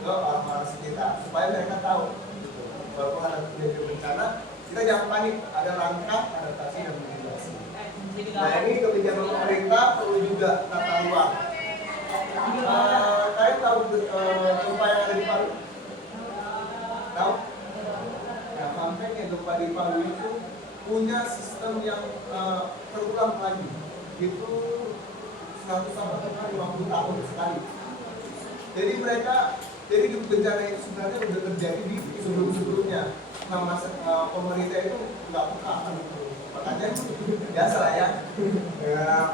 ke orang-orang sekitar supaya mereka tahu gitu. Walaupun ada terjadi bencana kita jangan panik, ada langkah adaptasi dan mitigasi. Nah ini kebijakan pemerintah perlu juga tata ruang. Kalian tahu gempa yang ada di Palu? Tahu? Nah, faktanya gempa di Palu itu punya sistem yang terulang lagi. Itu 100 sampai 50 tahun sekali. Jadi jadi bencana itu sebenarnya sudah terjadi di sebelum-sebelumnya. Nah, pemerintah itu nggak peka gitu. Makanya biasa lah ya.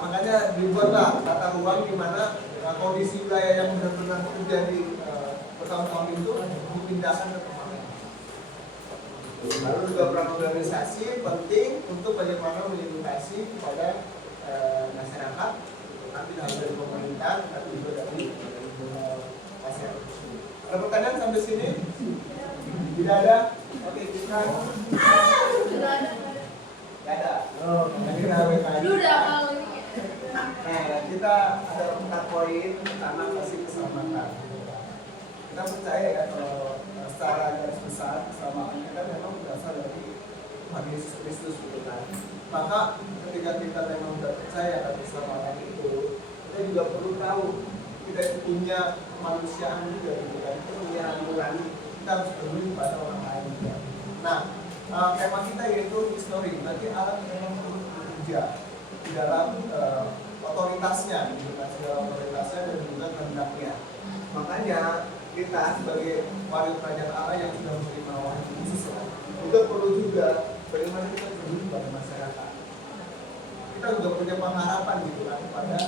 Makanya dibuatlah tata ruang di mana kondisi wilayah yang benar-benar terjadi bertahun-tahun itu dipindahkan ke tempat lain. Lalu juga peran organisasi penting untuk bagaimana mengedukasi kepada masyarakat, nanti dari pemerintah, tapi juga dari masyarakat. Ada pertanyaan sampai sini? Tidak ada? Oke, kita Sudah ada. tidak ada. Oh, kita WKI. Udah kalau ini. Nah, kita ada 4 poin karena kasih keselamatan. Kita percaya ya kalau secara garis besar keselamatan kita memang berasal dari Tuhan Yesus Kristus gitu kan. Maka ketika kita memang sudah percaya akan keselamatan itu, kita juga perlu tahu kita punya kemanusiaan juga gitu kan. Kita punya nurani, kita harus peduli pada orang lain juga. Nah, tema kita yaitu history. Berarti Allah memang perlu bekerja di dalam otoritasnya, gitu kan, segala otoritasnya dan juga kehendaknya. Makanya kita sebagai wali kerajaan Allah yang sudah menerima wahyu khusus juga perlu juga bagaimana kita peduli pada masyarakat. Kita juga punya pengharapan gitu kan kepada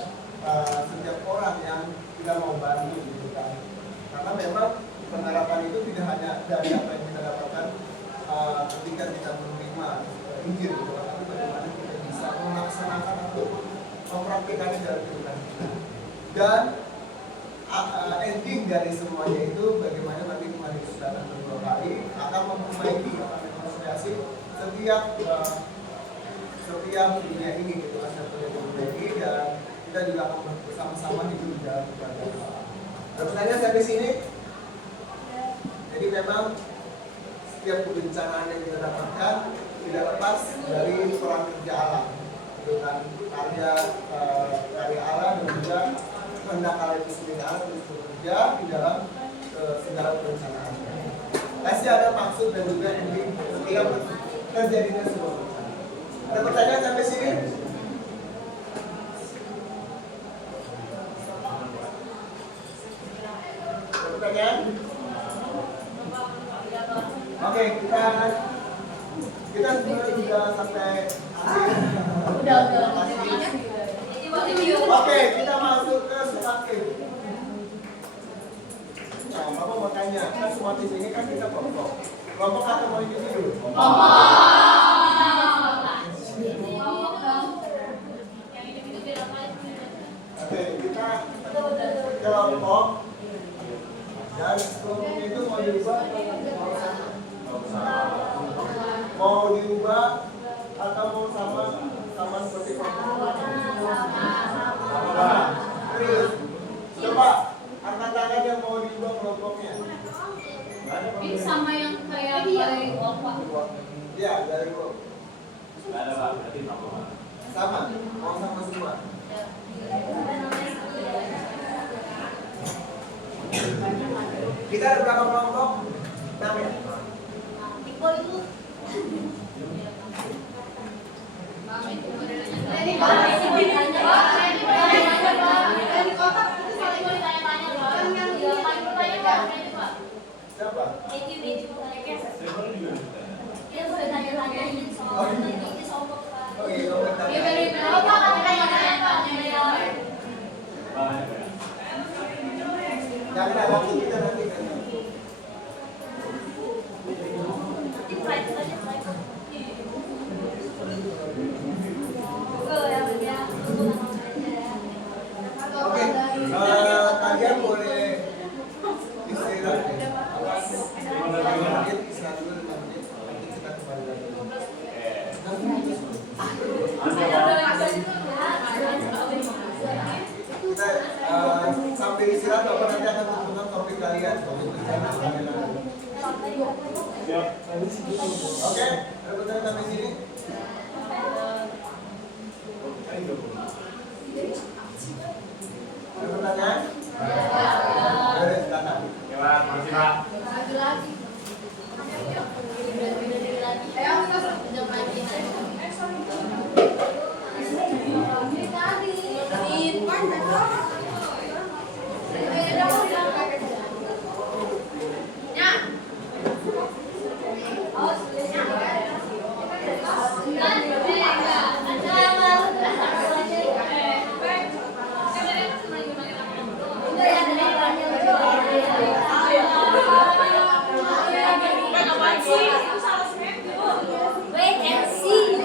setiap orang yang kita mau bantu gitu kan. Karena memang pengharapan itu tidak hanya dari apa yang kita dapatkan ketika kita menerima Injil gitu kan, tapi bagaimana kita bisa melaksanakan atau mempraktikannya dalam kehidupan kita. Dan ending dari semuanya itu bagaimana nanti Tuhan Yesus datang kedua kali akan memperbaiki, akan mengkonsolidasi setiap dunia ini gitu kan, setiap dunia ini, dan kita juga akan bersama-sama hidup di dalam kerajaan Allah. Ada pertanyaan sampai sini? Jadi memang setiap kebencanaan yang kita dapatkan tidak lepas dari peran kerja Allah, gitu kan, karya Allah dan juga kehendak Allah itu sendiri. Allah terus bekerja di dalam segala perencanaan. Pasti ada maksud dan juga ending setiap terjadinya sebuah bencana. Ada pertanyaan sampai sini? Ada pertanyaan? Oke, kita sebenarnya sudah sampai akhir. Udah. Oke, kita masuk ke Sumatin. Nah, Bapak mau tanya, kan Sumatin ini kan kita kelompok. Kelompok atau mau individu? Oke, kita kelompok. Dan kelompok itu mau diubah atau mau diubah atau mau sama seperti kelompok? Serius. Coba angkat tangan yang mau diubah kelompoknya. Ini sama yang kayak dari Opa. Iya, dari gua. Nggak ada Pak, berarti sama. Sama, mau sama semua. Kita ada berapa kelompok? 6 ya? Tiko itu. Siapa? Server juga bisa. Oh iya, kamu tanya. Banyak ya. Jangan ada kita nanti. Oke, kalian boleh istirahat ya. Mungkin istirahat dulu 5 menit, nanti kita kembali lagi. Kita sampai istirahat, Bapak nanti akan tentukan topik kalian, topik bencana kalian. Siap. Oke, ada pertanyaan sampai sini? Ada pertanyaan? Ada, silakan. Ya Pak, makasih Pak. Wait and see.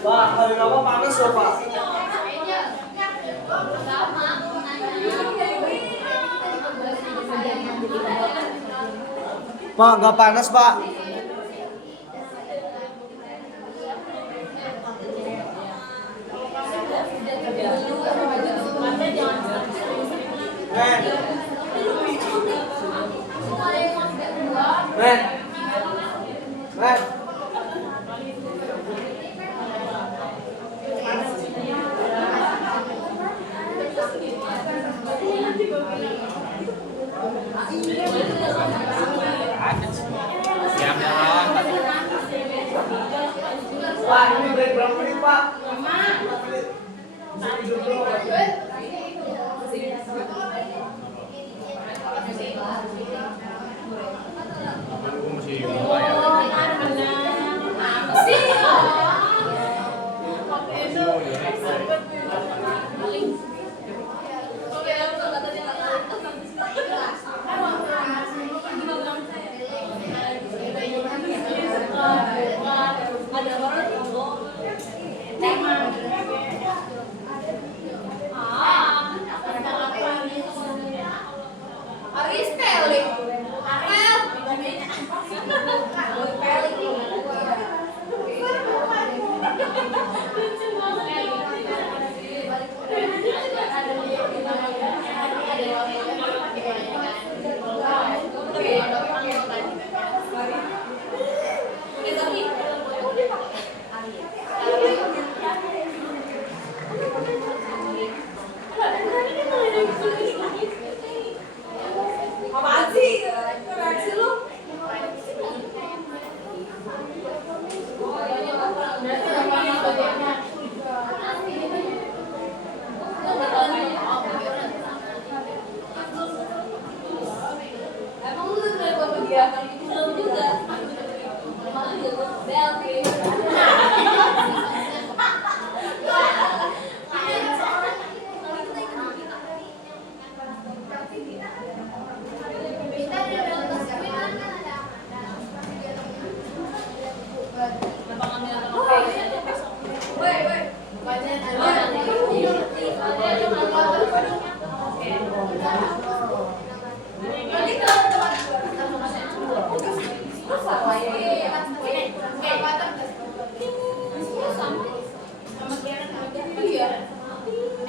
Pak, hari apa panas loh Pak? Pak, nggak panas Pak. Ren, Ren. Siap dong. Pak, ini break berapa menit Pak? Bisa tidur dulu Pak. Aku masih buka ya. Are you spelling?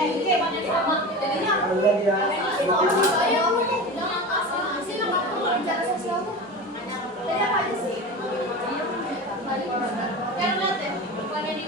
sama. Jadinya Udah dia. jangan asal sih bicara sosial tuh. Jadi apa aja sih? Kan lihat deh, bukannya di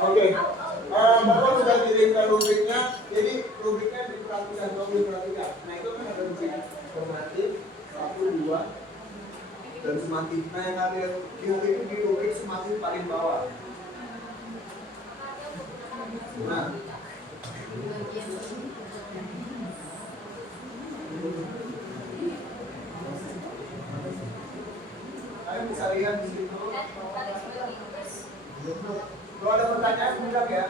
Oke, Bapak sudah kirimkan rubriknya, jadi rubriknya diperhatikan, tolong diperhatikan. Nah itu kan ada rubrik formatif, 1, 2, dan sumatif. Nah yang kalian kirim di rubrik sumatif paling bawah. Nah, kalian bisa lihat di situ. Kalau ada pertanyaan, bilang ya.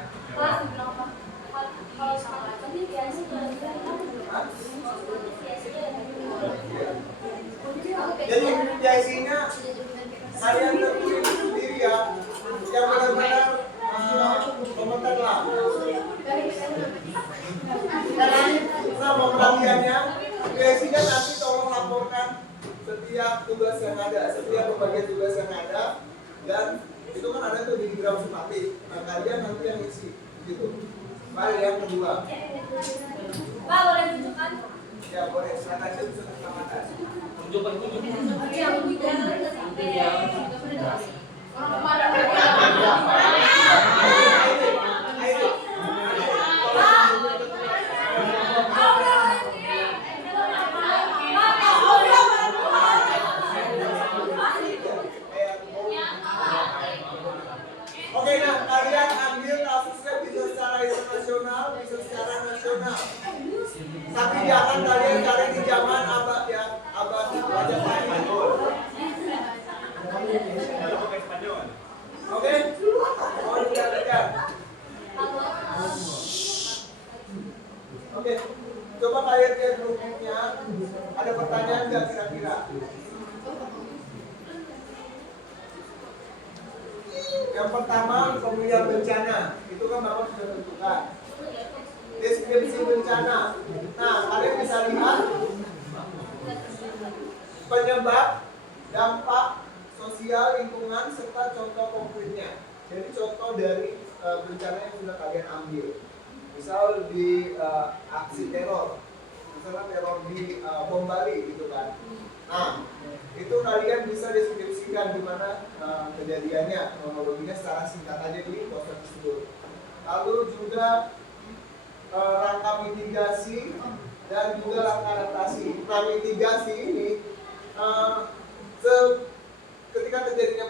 Jadi PIC-nya kalian tentuin sendiri ya, yang benar-benar komentar lah. Sama pelatihannya, PIC-nya nanti tolong laporkan setiap tugas yang ada, setiap pembagian tugas yang ada, dan itu kan ada tuh di diagram sumatif. Nah kalian nanti yang isi gitu. Baik yang kedua. Pak boleh tunjukkan? Ya boleh, silakan aja bisa keselamatan. Tunjukkan tunjuk. Orang kemarin Oke, nah kalian ambil kasusnya bisa secara internasional, bisa secara nasional. Tapi jangan kalian cari di zaman abad yang abad Majapahit. Oke, mau dilihat. Oke, coba kalian lihat grupnya. Ada pertanyaan nggak kira-kira? Yang pertama, pemilihan bencana. Itu kan Bapak sudah tentukan. Deskripsi bencana. Nah, kalian bisa lihat penyebab, dampak, sosial, lingkungan, serta contoh konkretnya. Jadi contoh dari bencana yang sudah kalian ambil. Misal di aksi teror, misalnya teror di bom Bali gitu kan. Nah, itu kalian bisa deskripsikan di mana kejadiannya, kronologinya secara singkat aja di poster tersebut. Lalu juga rangka mitigasi dan juga rangka adaptasi. Nah, mitigasi ini ketika terjadinya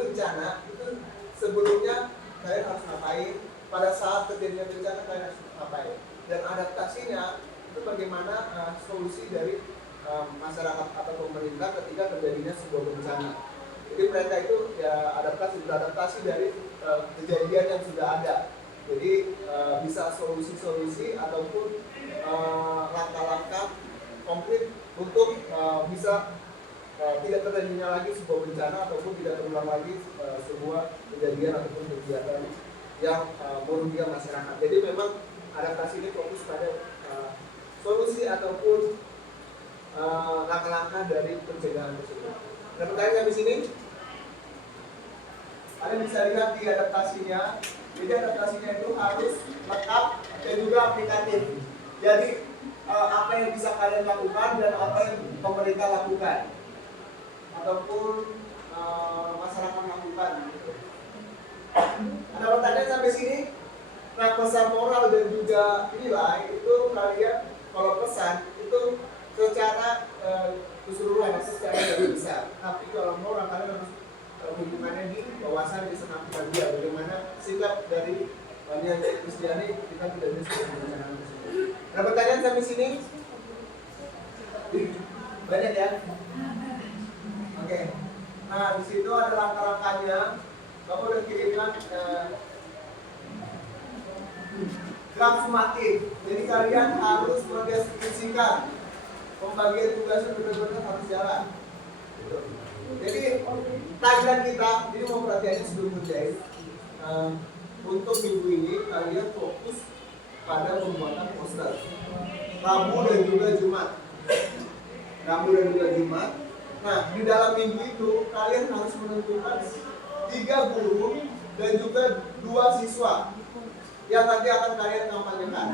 bencana itu sebelumnya kalian harus ngapain, pada saat terjadinya bencana kalian harus ngapain, dan adaptasinya itu bagaimana solusi dari masyarakat atau pemerintah ketika terjadinya sebuah bencana. Jadi mereka itu ya beradaptasi dari kejadian yang sudah ada. Jadi bisa solusi-solusi ataupun langkah-langkah konkret untuk bisa tidak terjadinya lagi sebuah bencana ataupun tidak terulang lagi sebuah kejadian ataupun kegiatan yang merugikan masyarakat. Jadi memang adaptasi ini fokus pada solusi ataupun langkah-langkah dari pencegahan tersebut. Ada pertanyaan di sini? Kalian bisa lihat di adaptasinya. Jadi adaptasinya itu harus lengkap dan juga aplikatif. Jadi apa yang bisa kalian lakukan dan apa yang pemerintah lakukan ataupun masyarakat lakukan. Ada pertanyaan sampai sini? Nah, pesan moral dan juga nilai itu kalian kalau pesan itu secara keseluruhan, secara lebih besar. Tapi kalau moral kalian harus hubungannya di wawasan di senam dia, bagaimana sikap dari Bani Kristiani kita tidak bisa berencana tersebut. Ada pertanyaan sampai sini? Banyak ya? Oke. Nah, di situ ada langkah-langkahnya. Bapak udah kirimkan graf sumatif. Jadi kalian harus mendeskripsikan pembagian tugasnya benar-benar harus jalan. Jadi tagline kita, ini mau perhatiannya sebelum kerjain. Untuk minggu ini kalian fokus pada pembuatan poster. Rabu dan juga Jumat. Rabu dan juga Jumat. Nah, di dalam minggu itu kalian harus menentukan 3 guru dan juga 2 siswa yang nanti akan kalian kampanyekan.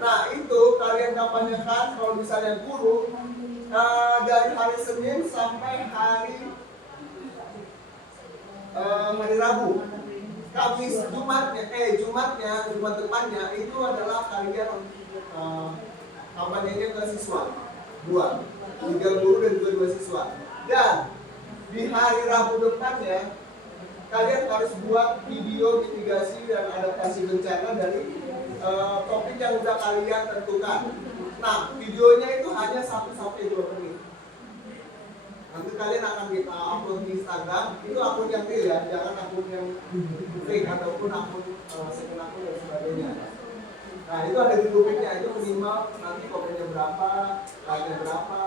Nah, itu kalian kampanyekan kalau misalnya guru dari hari Senin sampai hari Rabu. Kamis Jumat depannya itu adalah kalian kampanyenya ke siswa 3 guru dan juga 2 siswa. Dan di hari Rabu depannya kalian harus buat video mitigasi dan adaptasi bencana dari topik yang sudah kalian tentukan. Nah, videonya itu hanya 1-2 menit. Nanti kalian akan kita upload di Instagram. Itu akun yang real ya, jangan akun yang fake ataupun akun second akun dan sebagainya. Nah, itu ada di grupnya, itu minimal nanti komennya berapa, like-nya berapa.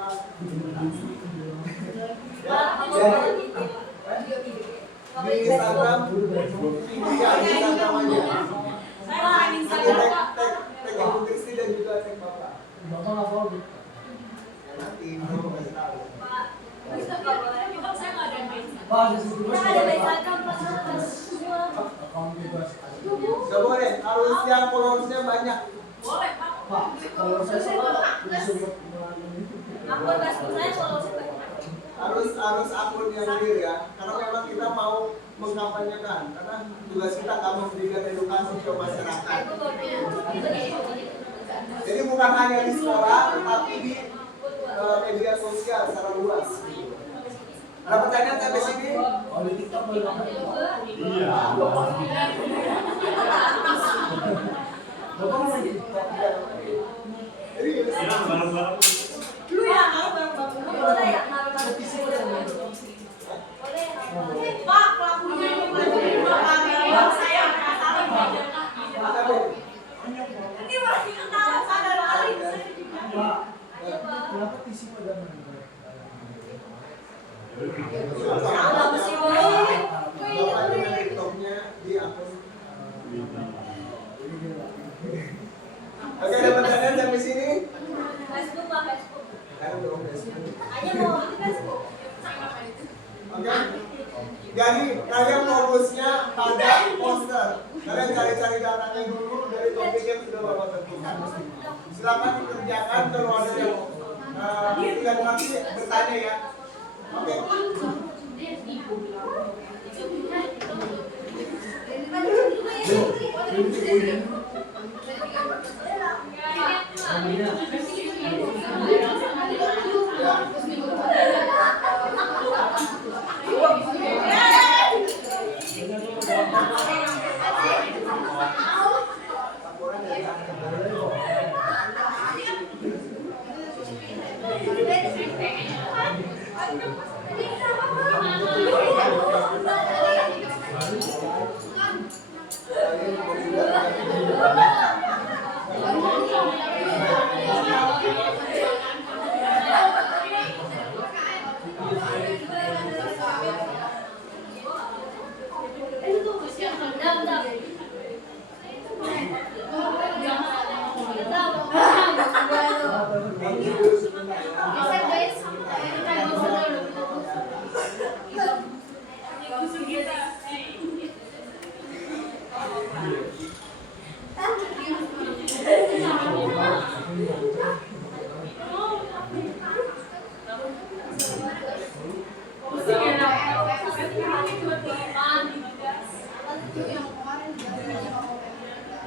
Di Instagram, di Instagram aja. Tag Ibu Kristi dan juga tag Bapak. Bapak nggak tahu. Ya, nanti mau kasih tahu. Pak, di situ Gak boleh, harus yang followersnya banyak. Boleh, Pak. Pak, kalau saya salah, harus akun yang real ya, karena memang kita mau mengkampanyekan, karena tugas kita nggak memberikan edukasi ke masyarakat. Jadi bukan hanya di sekolah, tetapi di media sosial secara luas. Ada pertanyaan sampai sini? Oh, di TikTok boleh banget. Iya. Bapak mau di TikTok? Jadi Iya, bareng-bareng. Lu ya, boleh ya, Pak, pelakunya ini Pak, saya penasaran Pak. Ini masih kenal sadar kali. Pak, kenapa TC pada menembak? Ada mesti boleh. Bapak dengan TikToknya di akun. Oke, ada pertanyaan sampai sini? Facebook Pak, Facebook. Ayo dong, Facebook. Hanya mau di Facebook. Oke. Jadi kalian fokusnya pada poster. Kalian cari-cari datanya dulu dari topik yang sudah Bapak tentukan. Silakan dikerjakan kalau ada yang tidak mengerti bertanya ya. Oke.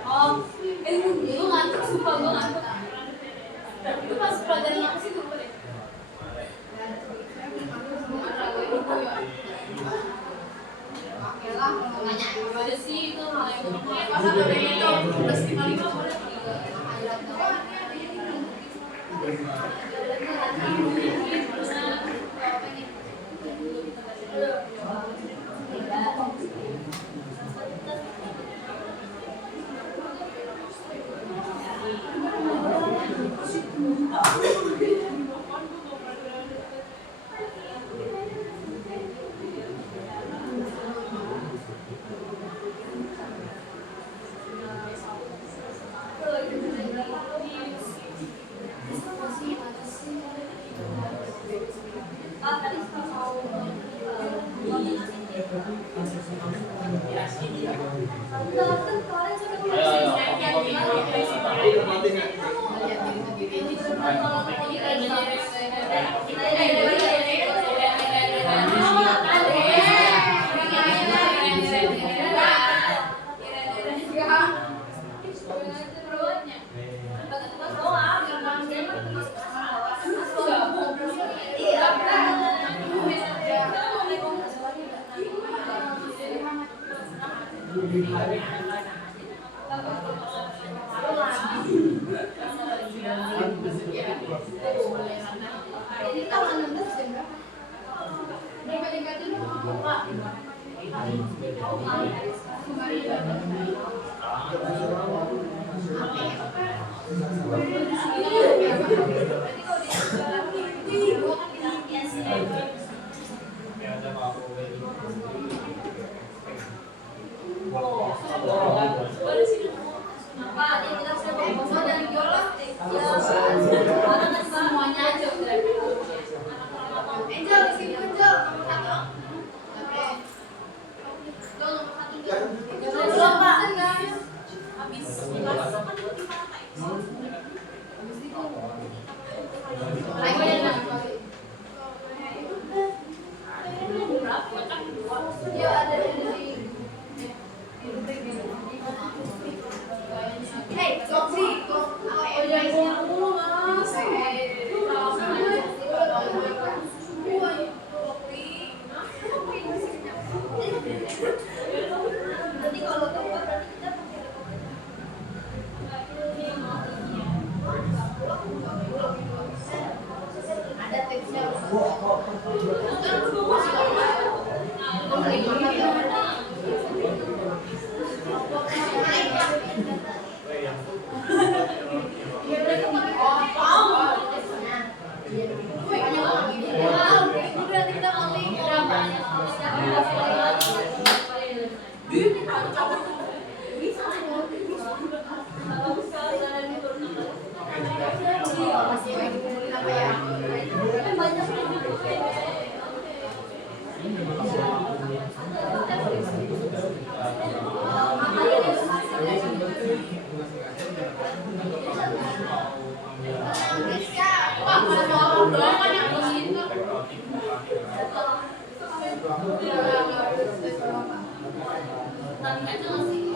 Oh, itu ngantuk, sumpah gue ngantuk. Itu pas pelajaran apa sih tuh? Oke lah, kalau nanya aja sih itu hal yang umum. Pas ada itu plus 55 boleh.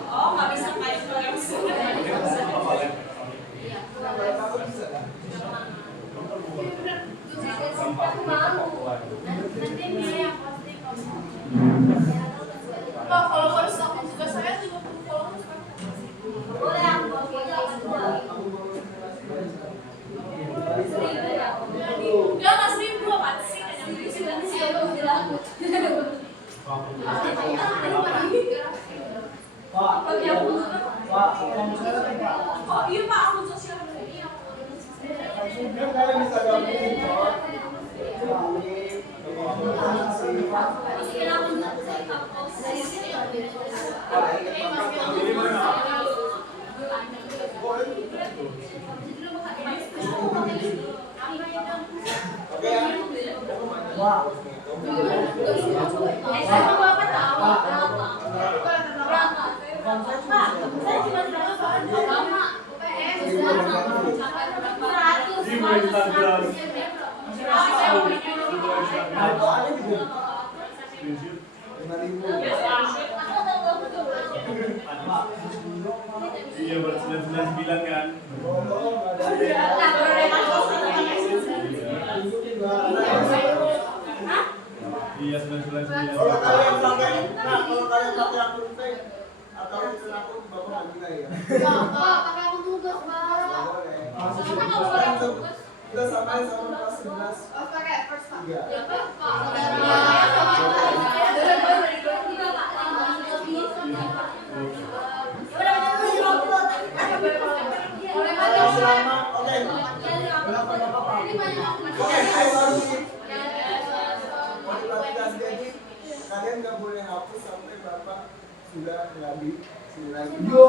Oh, nggak bisa kayak followers aku juga saya 30 followers kan. Boleh aku udah mas ribu apa sih? Oh iya Pak, aku sosial media. Mungkin kalian bisa gabungin kok. Oke ya. Wah. Saya Bapak tahu. Saya cuma lama. Iya, buat 999 kan. Iya, 999. Kalau kalian pakai akun fake atau akun akun bapak nggak bisa ya. Pakai akun tugas, Pak. Kita samain sama kelas 11. Oh, pakai first Pak. Iya. Ya, Pak. Selamat. Oke. Oke, ayo baru ini. Motivasi jadi kalian nggak boleh hapus sampai bapak sudah nggak di sini lagi. Yo.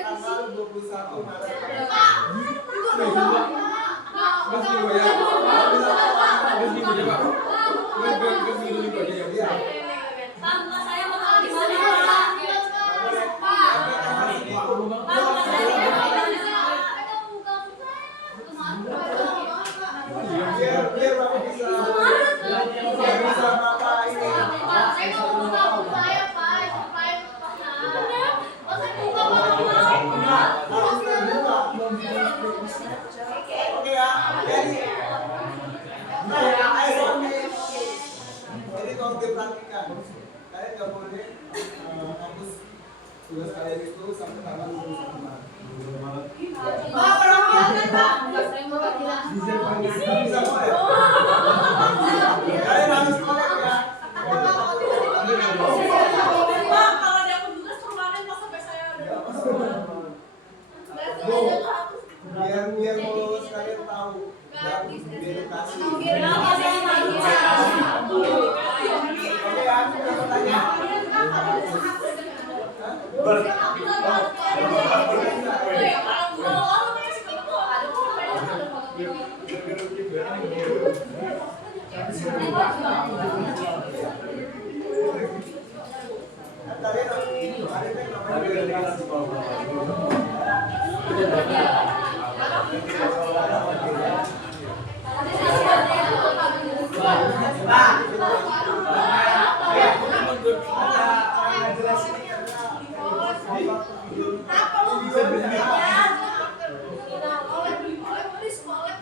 Tanggal 21 Maret. Tanpa saya bakal di mana, Biar bapak bisa bapak ini. Oke ya, jadi kalau diperhatikan, kalian nggak boleh hapus tugas kalian itu sampai tanggal 21 Maret. Bisa boleh. Kalian harus kolek ya. kalau dia aku tugas kemarin pas sampai saya Biar followers kalian tahu dan edukasi. Oke ya, ada pertanyaan.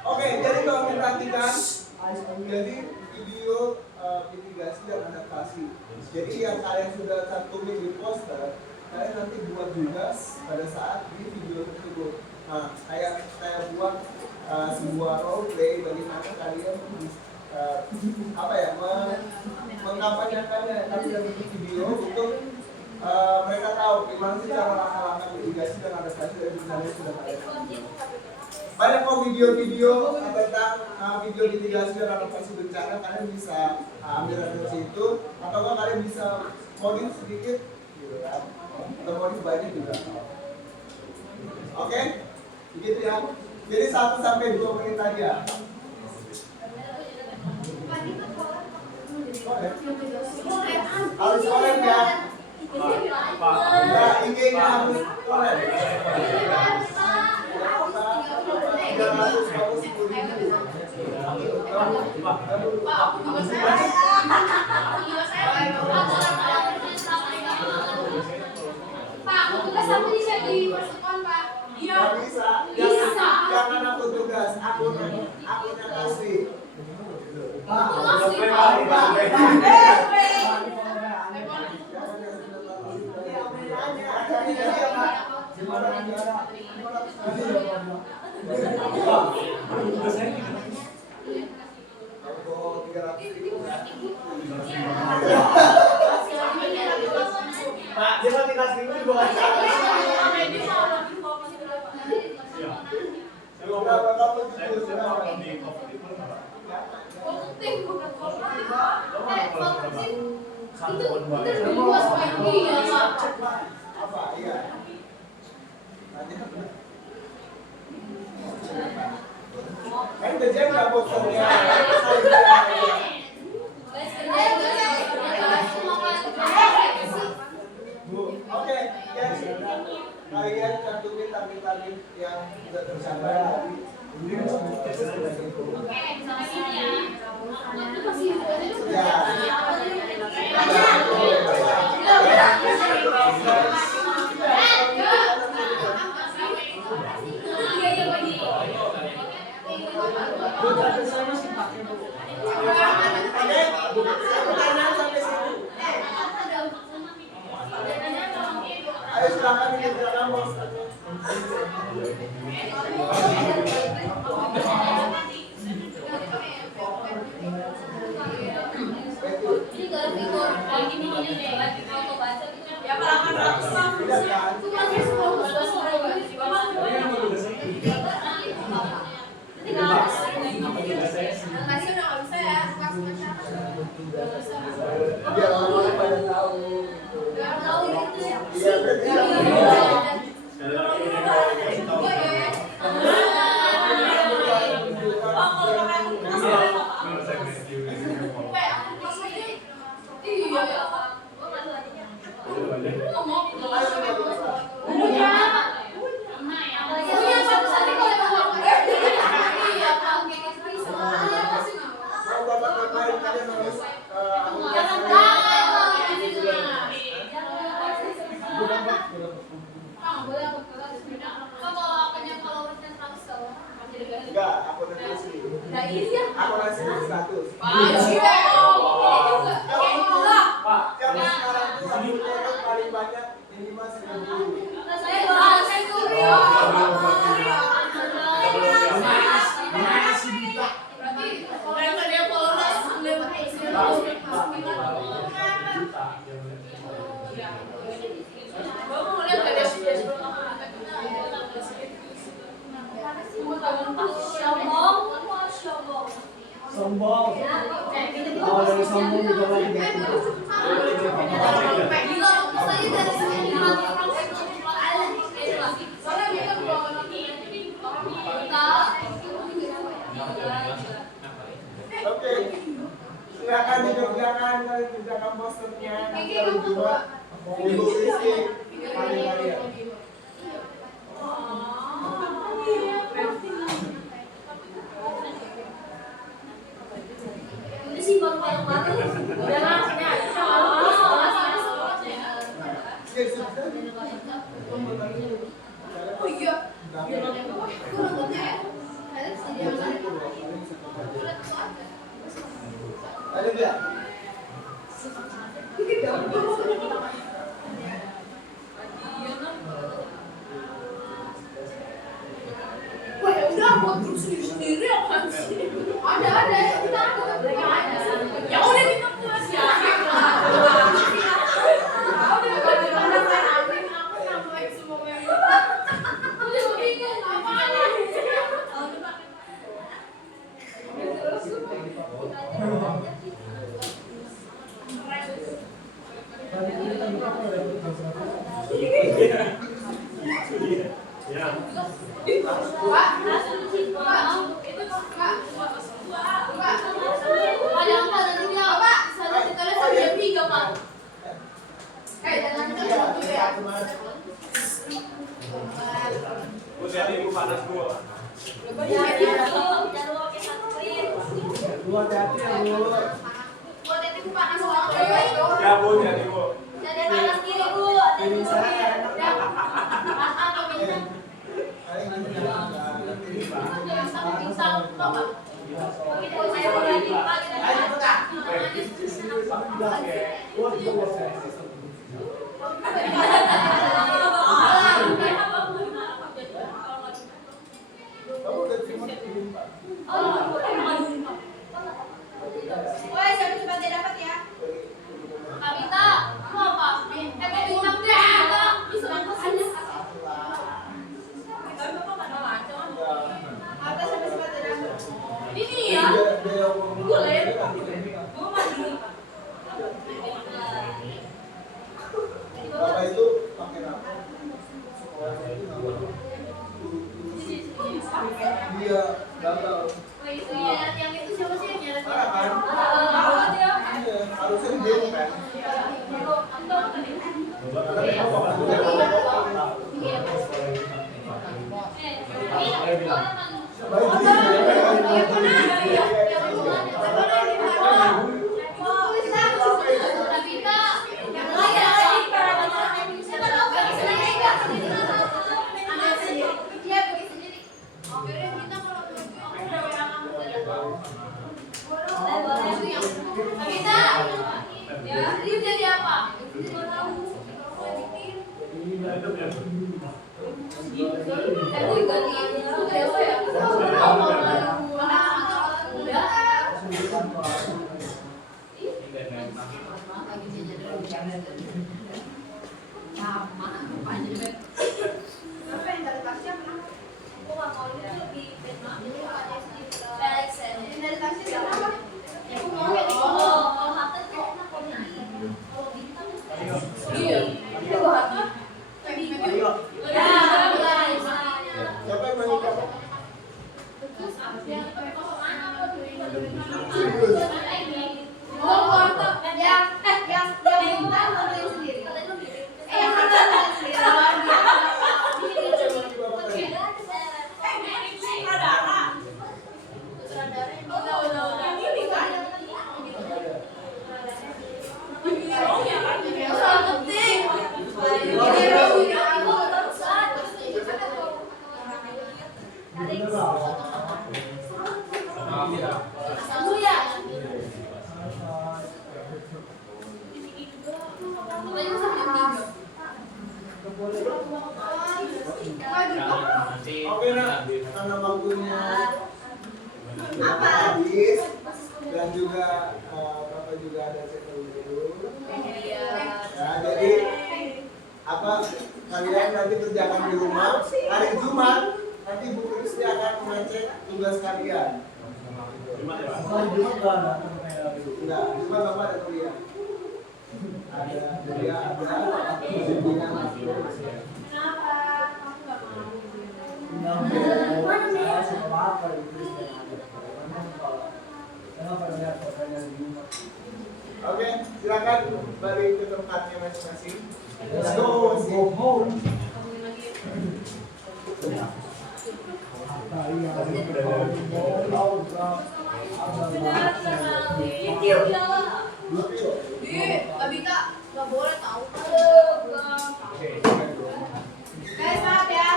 Oke, jadi kalau diperhatikan, jadi video mitigasi dan adaptasi. Jadi yang kalian sudah cantumin di poster, kalian nanti buat juga pada saat di video tersebut. Nah, saya buat sebuah role play bagaimana kalian mengkampanyekannya tapi dalam bentuk video untuk mereka tahu gimana sih cara langkah-langkah mitigasi dan adaptasi dari bencana yang sudah kalian. Banyak kok video-video tentang video mitigasi dan adaptasi bencana, kalian bisa ambil referensi itu atau kalian bisa modif sedikit gitu kan. Atau modif banyak juga. Oke? Begitu ya. Jadi 1 sampai 2 menit aja. Harus collab ya. Ya, IG-nya harus collab. 300 kalau 10.000. Pak, tugas aku bisa di persekon, Pak. Nggak bisa. Jangan aku tugas, aku kasih. Pak, dia mau tinggal seminggu juga. Apa? Iya. Kan kerja nggak bosannya. Oke, ya kalian cantumin target-target yang sudah tercapai. Ayo silakan silakan bos. Biar orang pada tahu. Iya, berarti enggak, aku nanti aku ngasih 100. Yang sekarang tuh aku paling banyak minimal 1.000. Sombong. Kalau dari sombong juga lagi Oke, silakan dikerjakan dari kerjakan posternya nanti berdua Ibu Rizky kalian. Ini sih baru buat grup sendiri apa sih? Ada, kita ada. Ya udah kita puas ya. Panas gua. Lu hati-hati ya, Bu. Ya Bu, jadi Bu. Ini saya enak. Ayo nanti kamu udah terima kirim, Pak. Ini ya. Boleh. Bapak itu pakai apa? Supaya itu dia gagal. Yang itu siapa sih yang nyeret? Parah kan? Iya, harusnya dia kan. Dia jadi apa? Siapa yang menikah? Oke nak, karena waktunya habis dan juga Bapak juga ada cek dulu. Ya, jadi apa kalian nanti kerjakan di rumah hari Jumat nanti Bu Kristi akan mengecek tugas kalian. Jumat ya, Pak? Jumat enggak, Jumat Bapak ada kuliah. Ada kuliah, ada bimbingan. Oke, silakan balik ke tempatnya masing-masing. Let's go home. Nggak boleh tahu. Guys, maaf ya.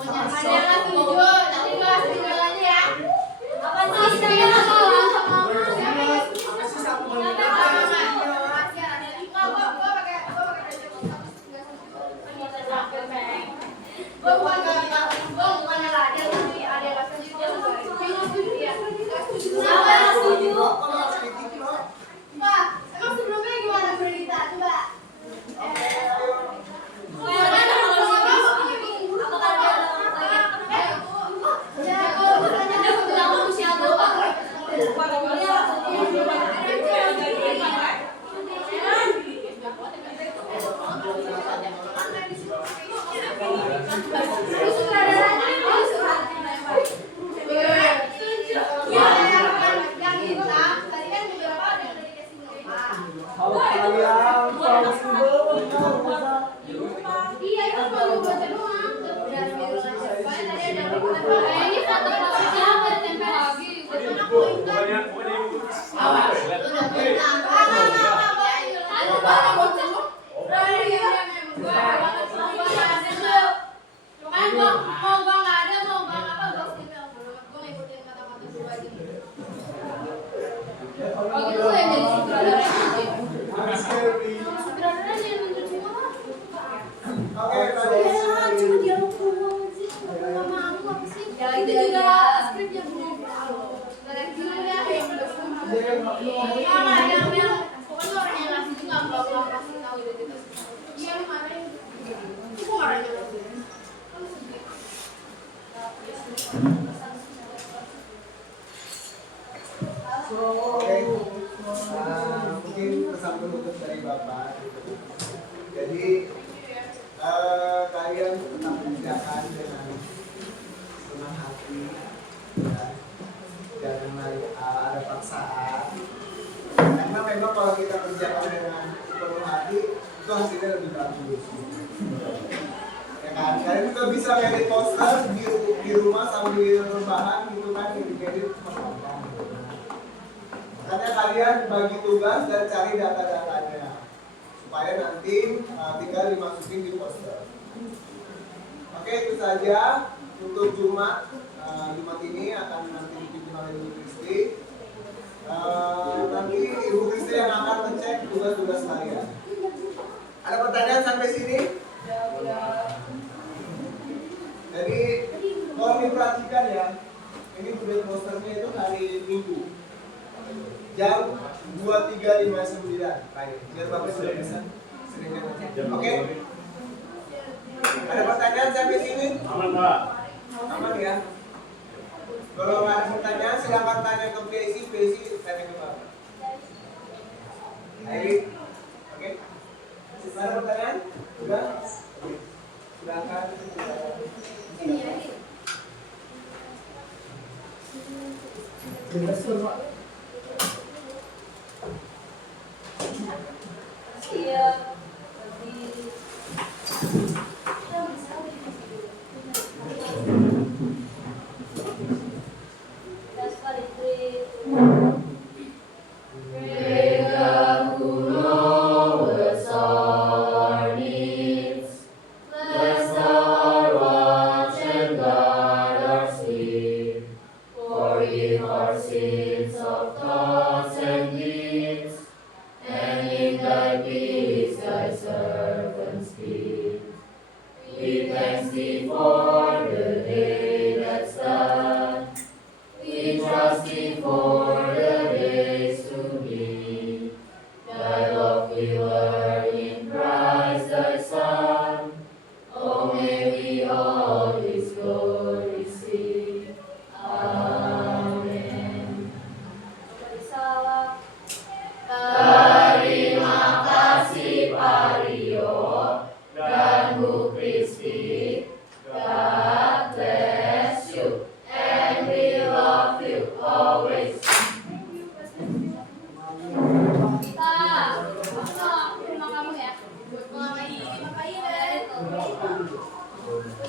Ada yang nggak setuju, nanti bahas di aja ya. Apa sih saya nggak salah sama mama? Gue bukan nggak, gue bukan nggak ada, tapi ada yang nggak setuju. Kenapa nggak setuju? Bapak nggak kritik loh. Pak, emang sebelumnya gimana berita? Coba. Kalau kalian tahu sebelumnya, Iya, itu baru baca doang. Ini satu posisi apa ditempel lagi? Bukannya ibu. Oke, tadi Oke, mungkin pesan penutup dari Bapak. Jadi kalian tetap mengerjakan dengan senang hati, ya. Jangan ada paksaan. Karena memang kalau kita kerjakan dengan penuh hati, itu hasilnya lebih bagus. Ya kan? Kalian juga bisa ngedit poster di rumah sambil rebahan gitu kan, ngedit apa. Makanya kalian bagi tugas dan cari data-datanya supaya nanti tinggal dimasukin di poster. Oke, itu saja untuk Jumat. Jumat ini akan nanti dipimpin oleh Ibu Kristi. Nanti Ibu Kristi yang akan ngecek tugas-tugas kalian. Ada pertanyaan sampai sini? Jadi kalau diperhatikan ya, ini budget posternya itu hari Minggu jam 23.59 baik, biar Bapak sudah bisa seringnya nanti. Oke? Ada pertanyaan sampai sini? Aman, Pak. Aman ya? Kalau nggak ada pertanyaan, silakan tanya ke PSI tanya ke Bapak. Airi? Oke? Ada pertanyaan? Sudah? Oke. Silakan.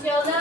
Zelda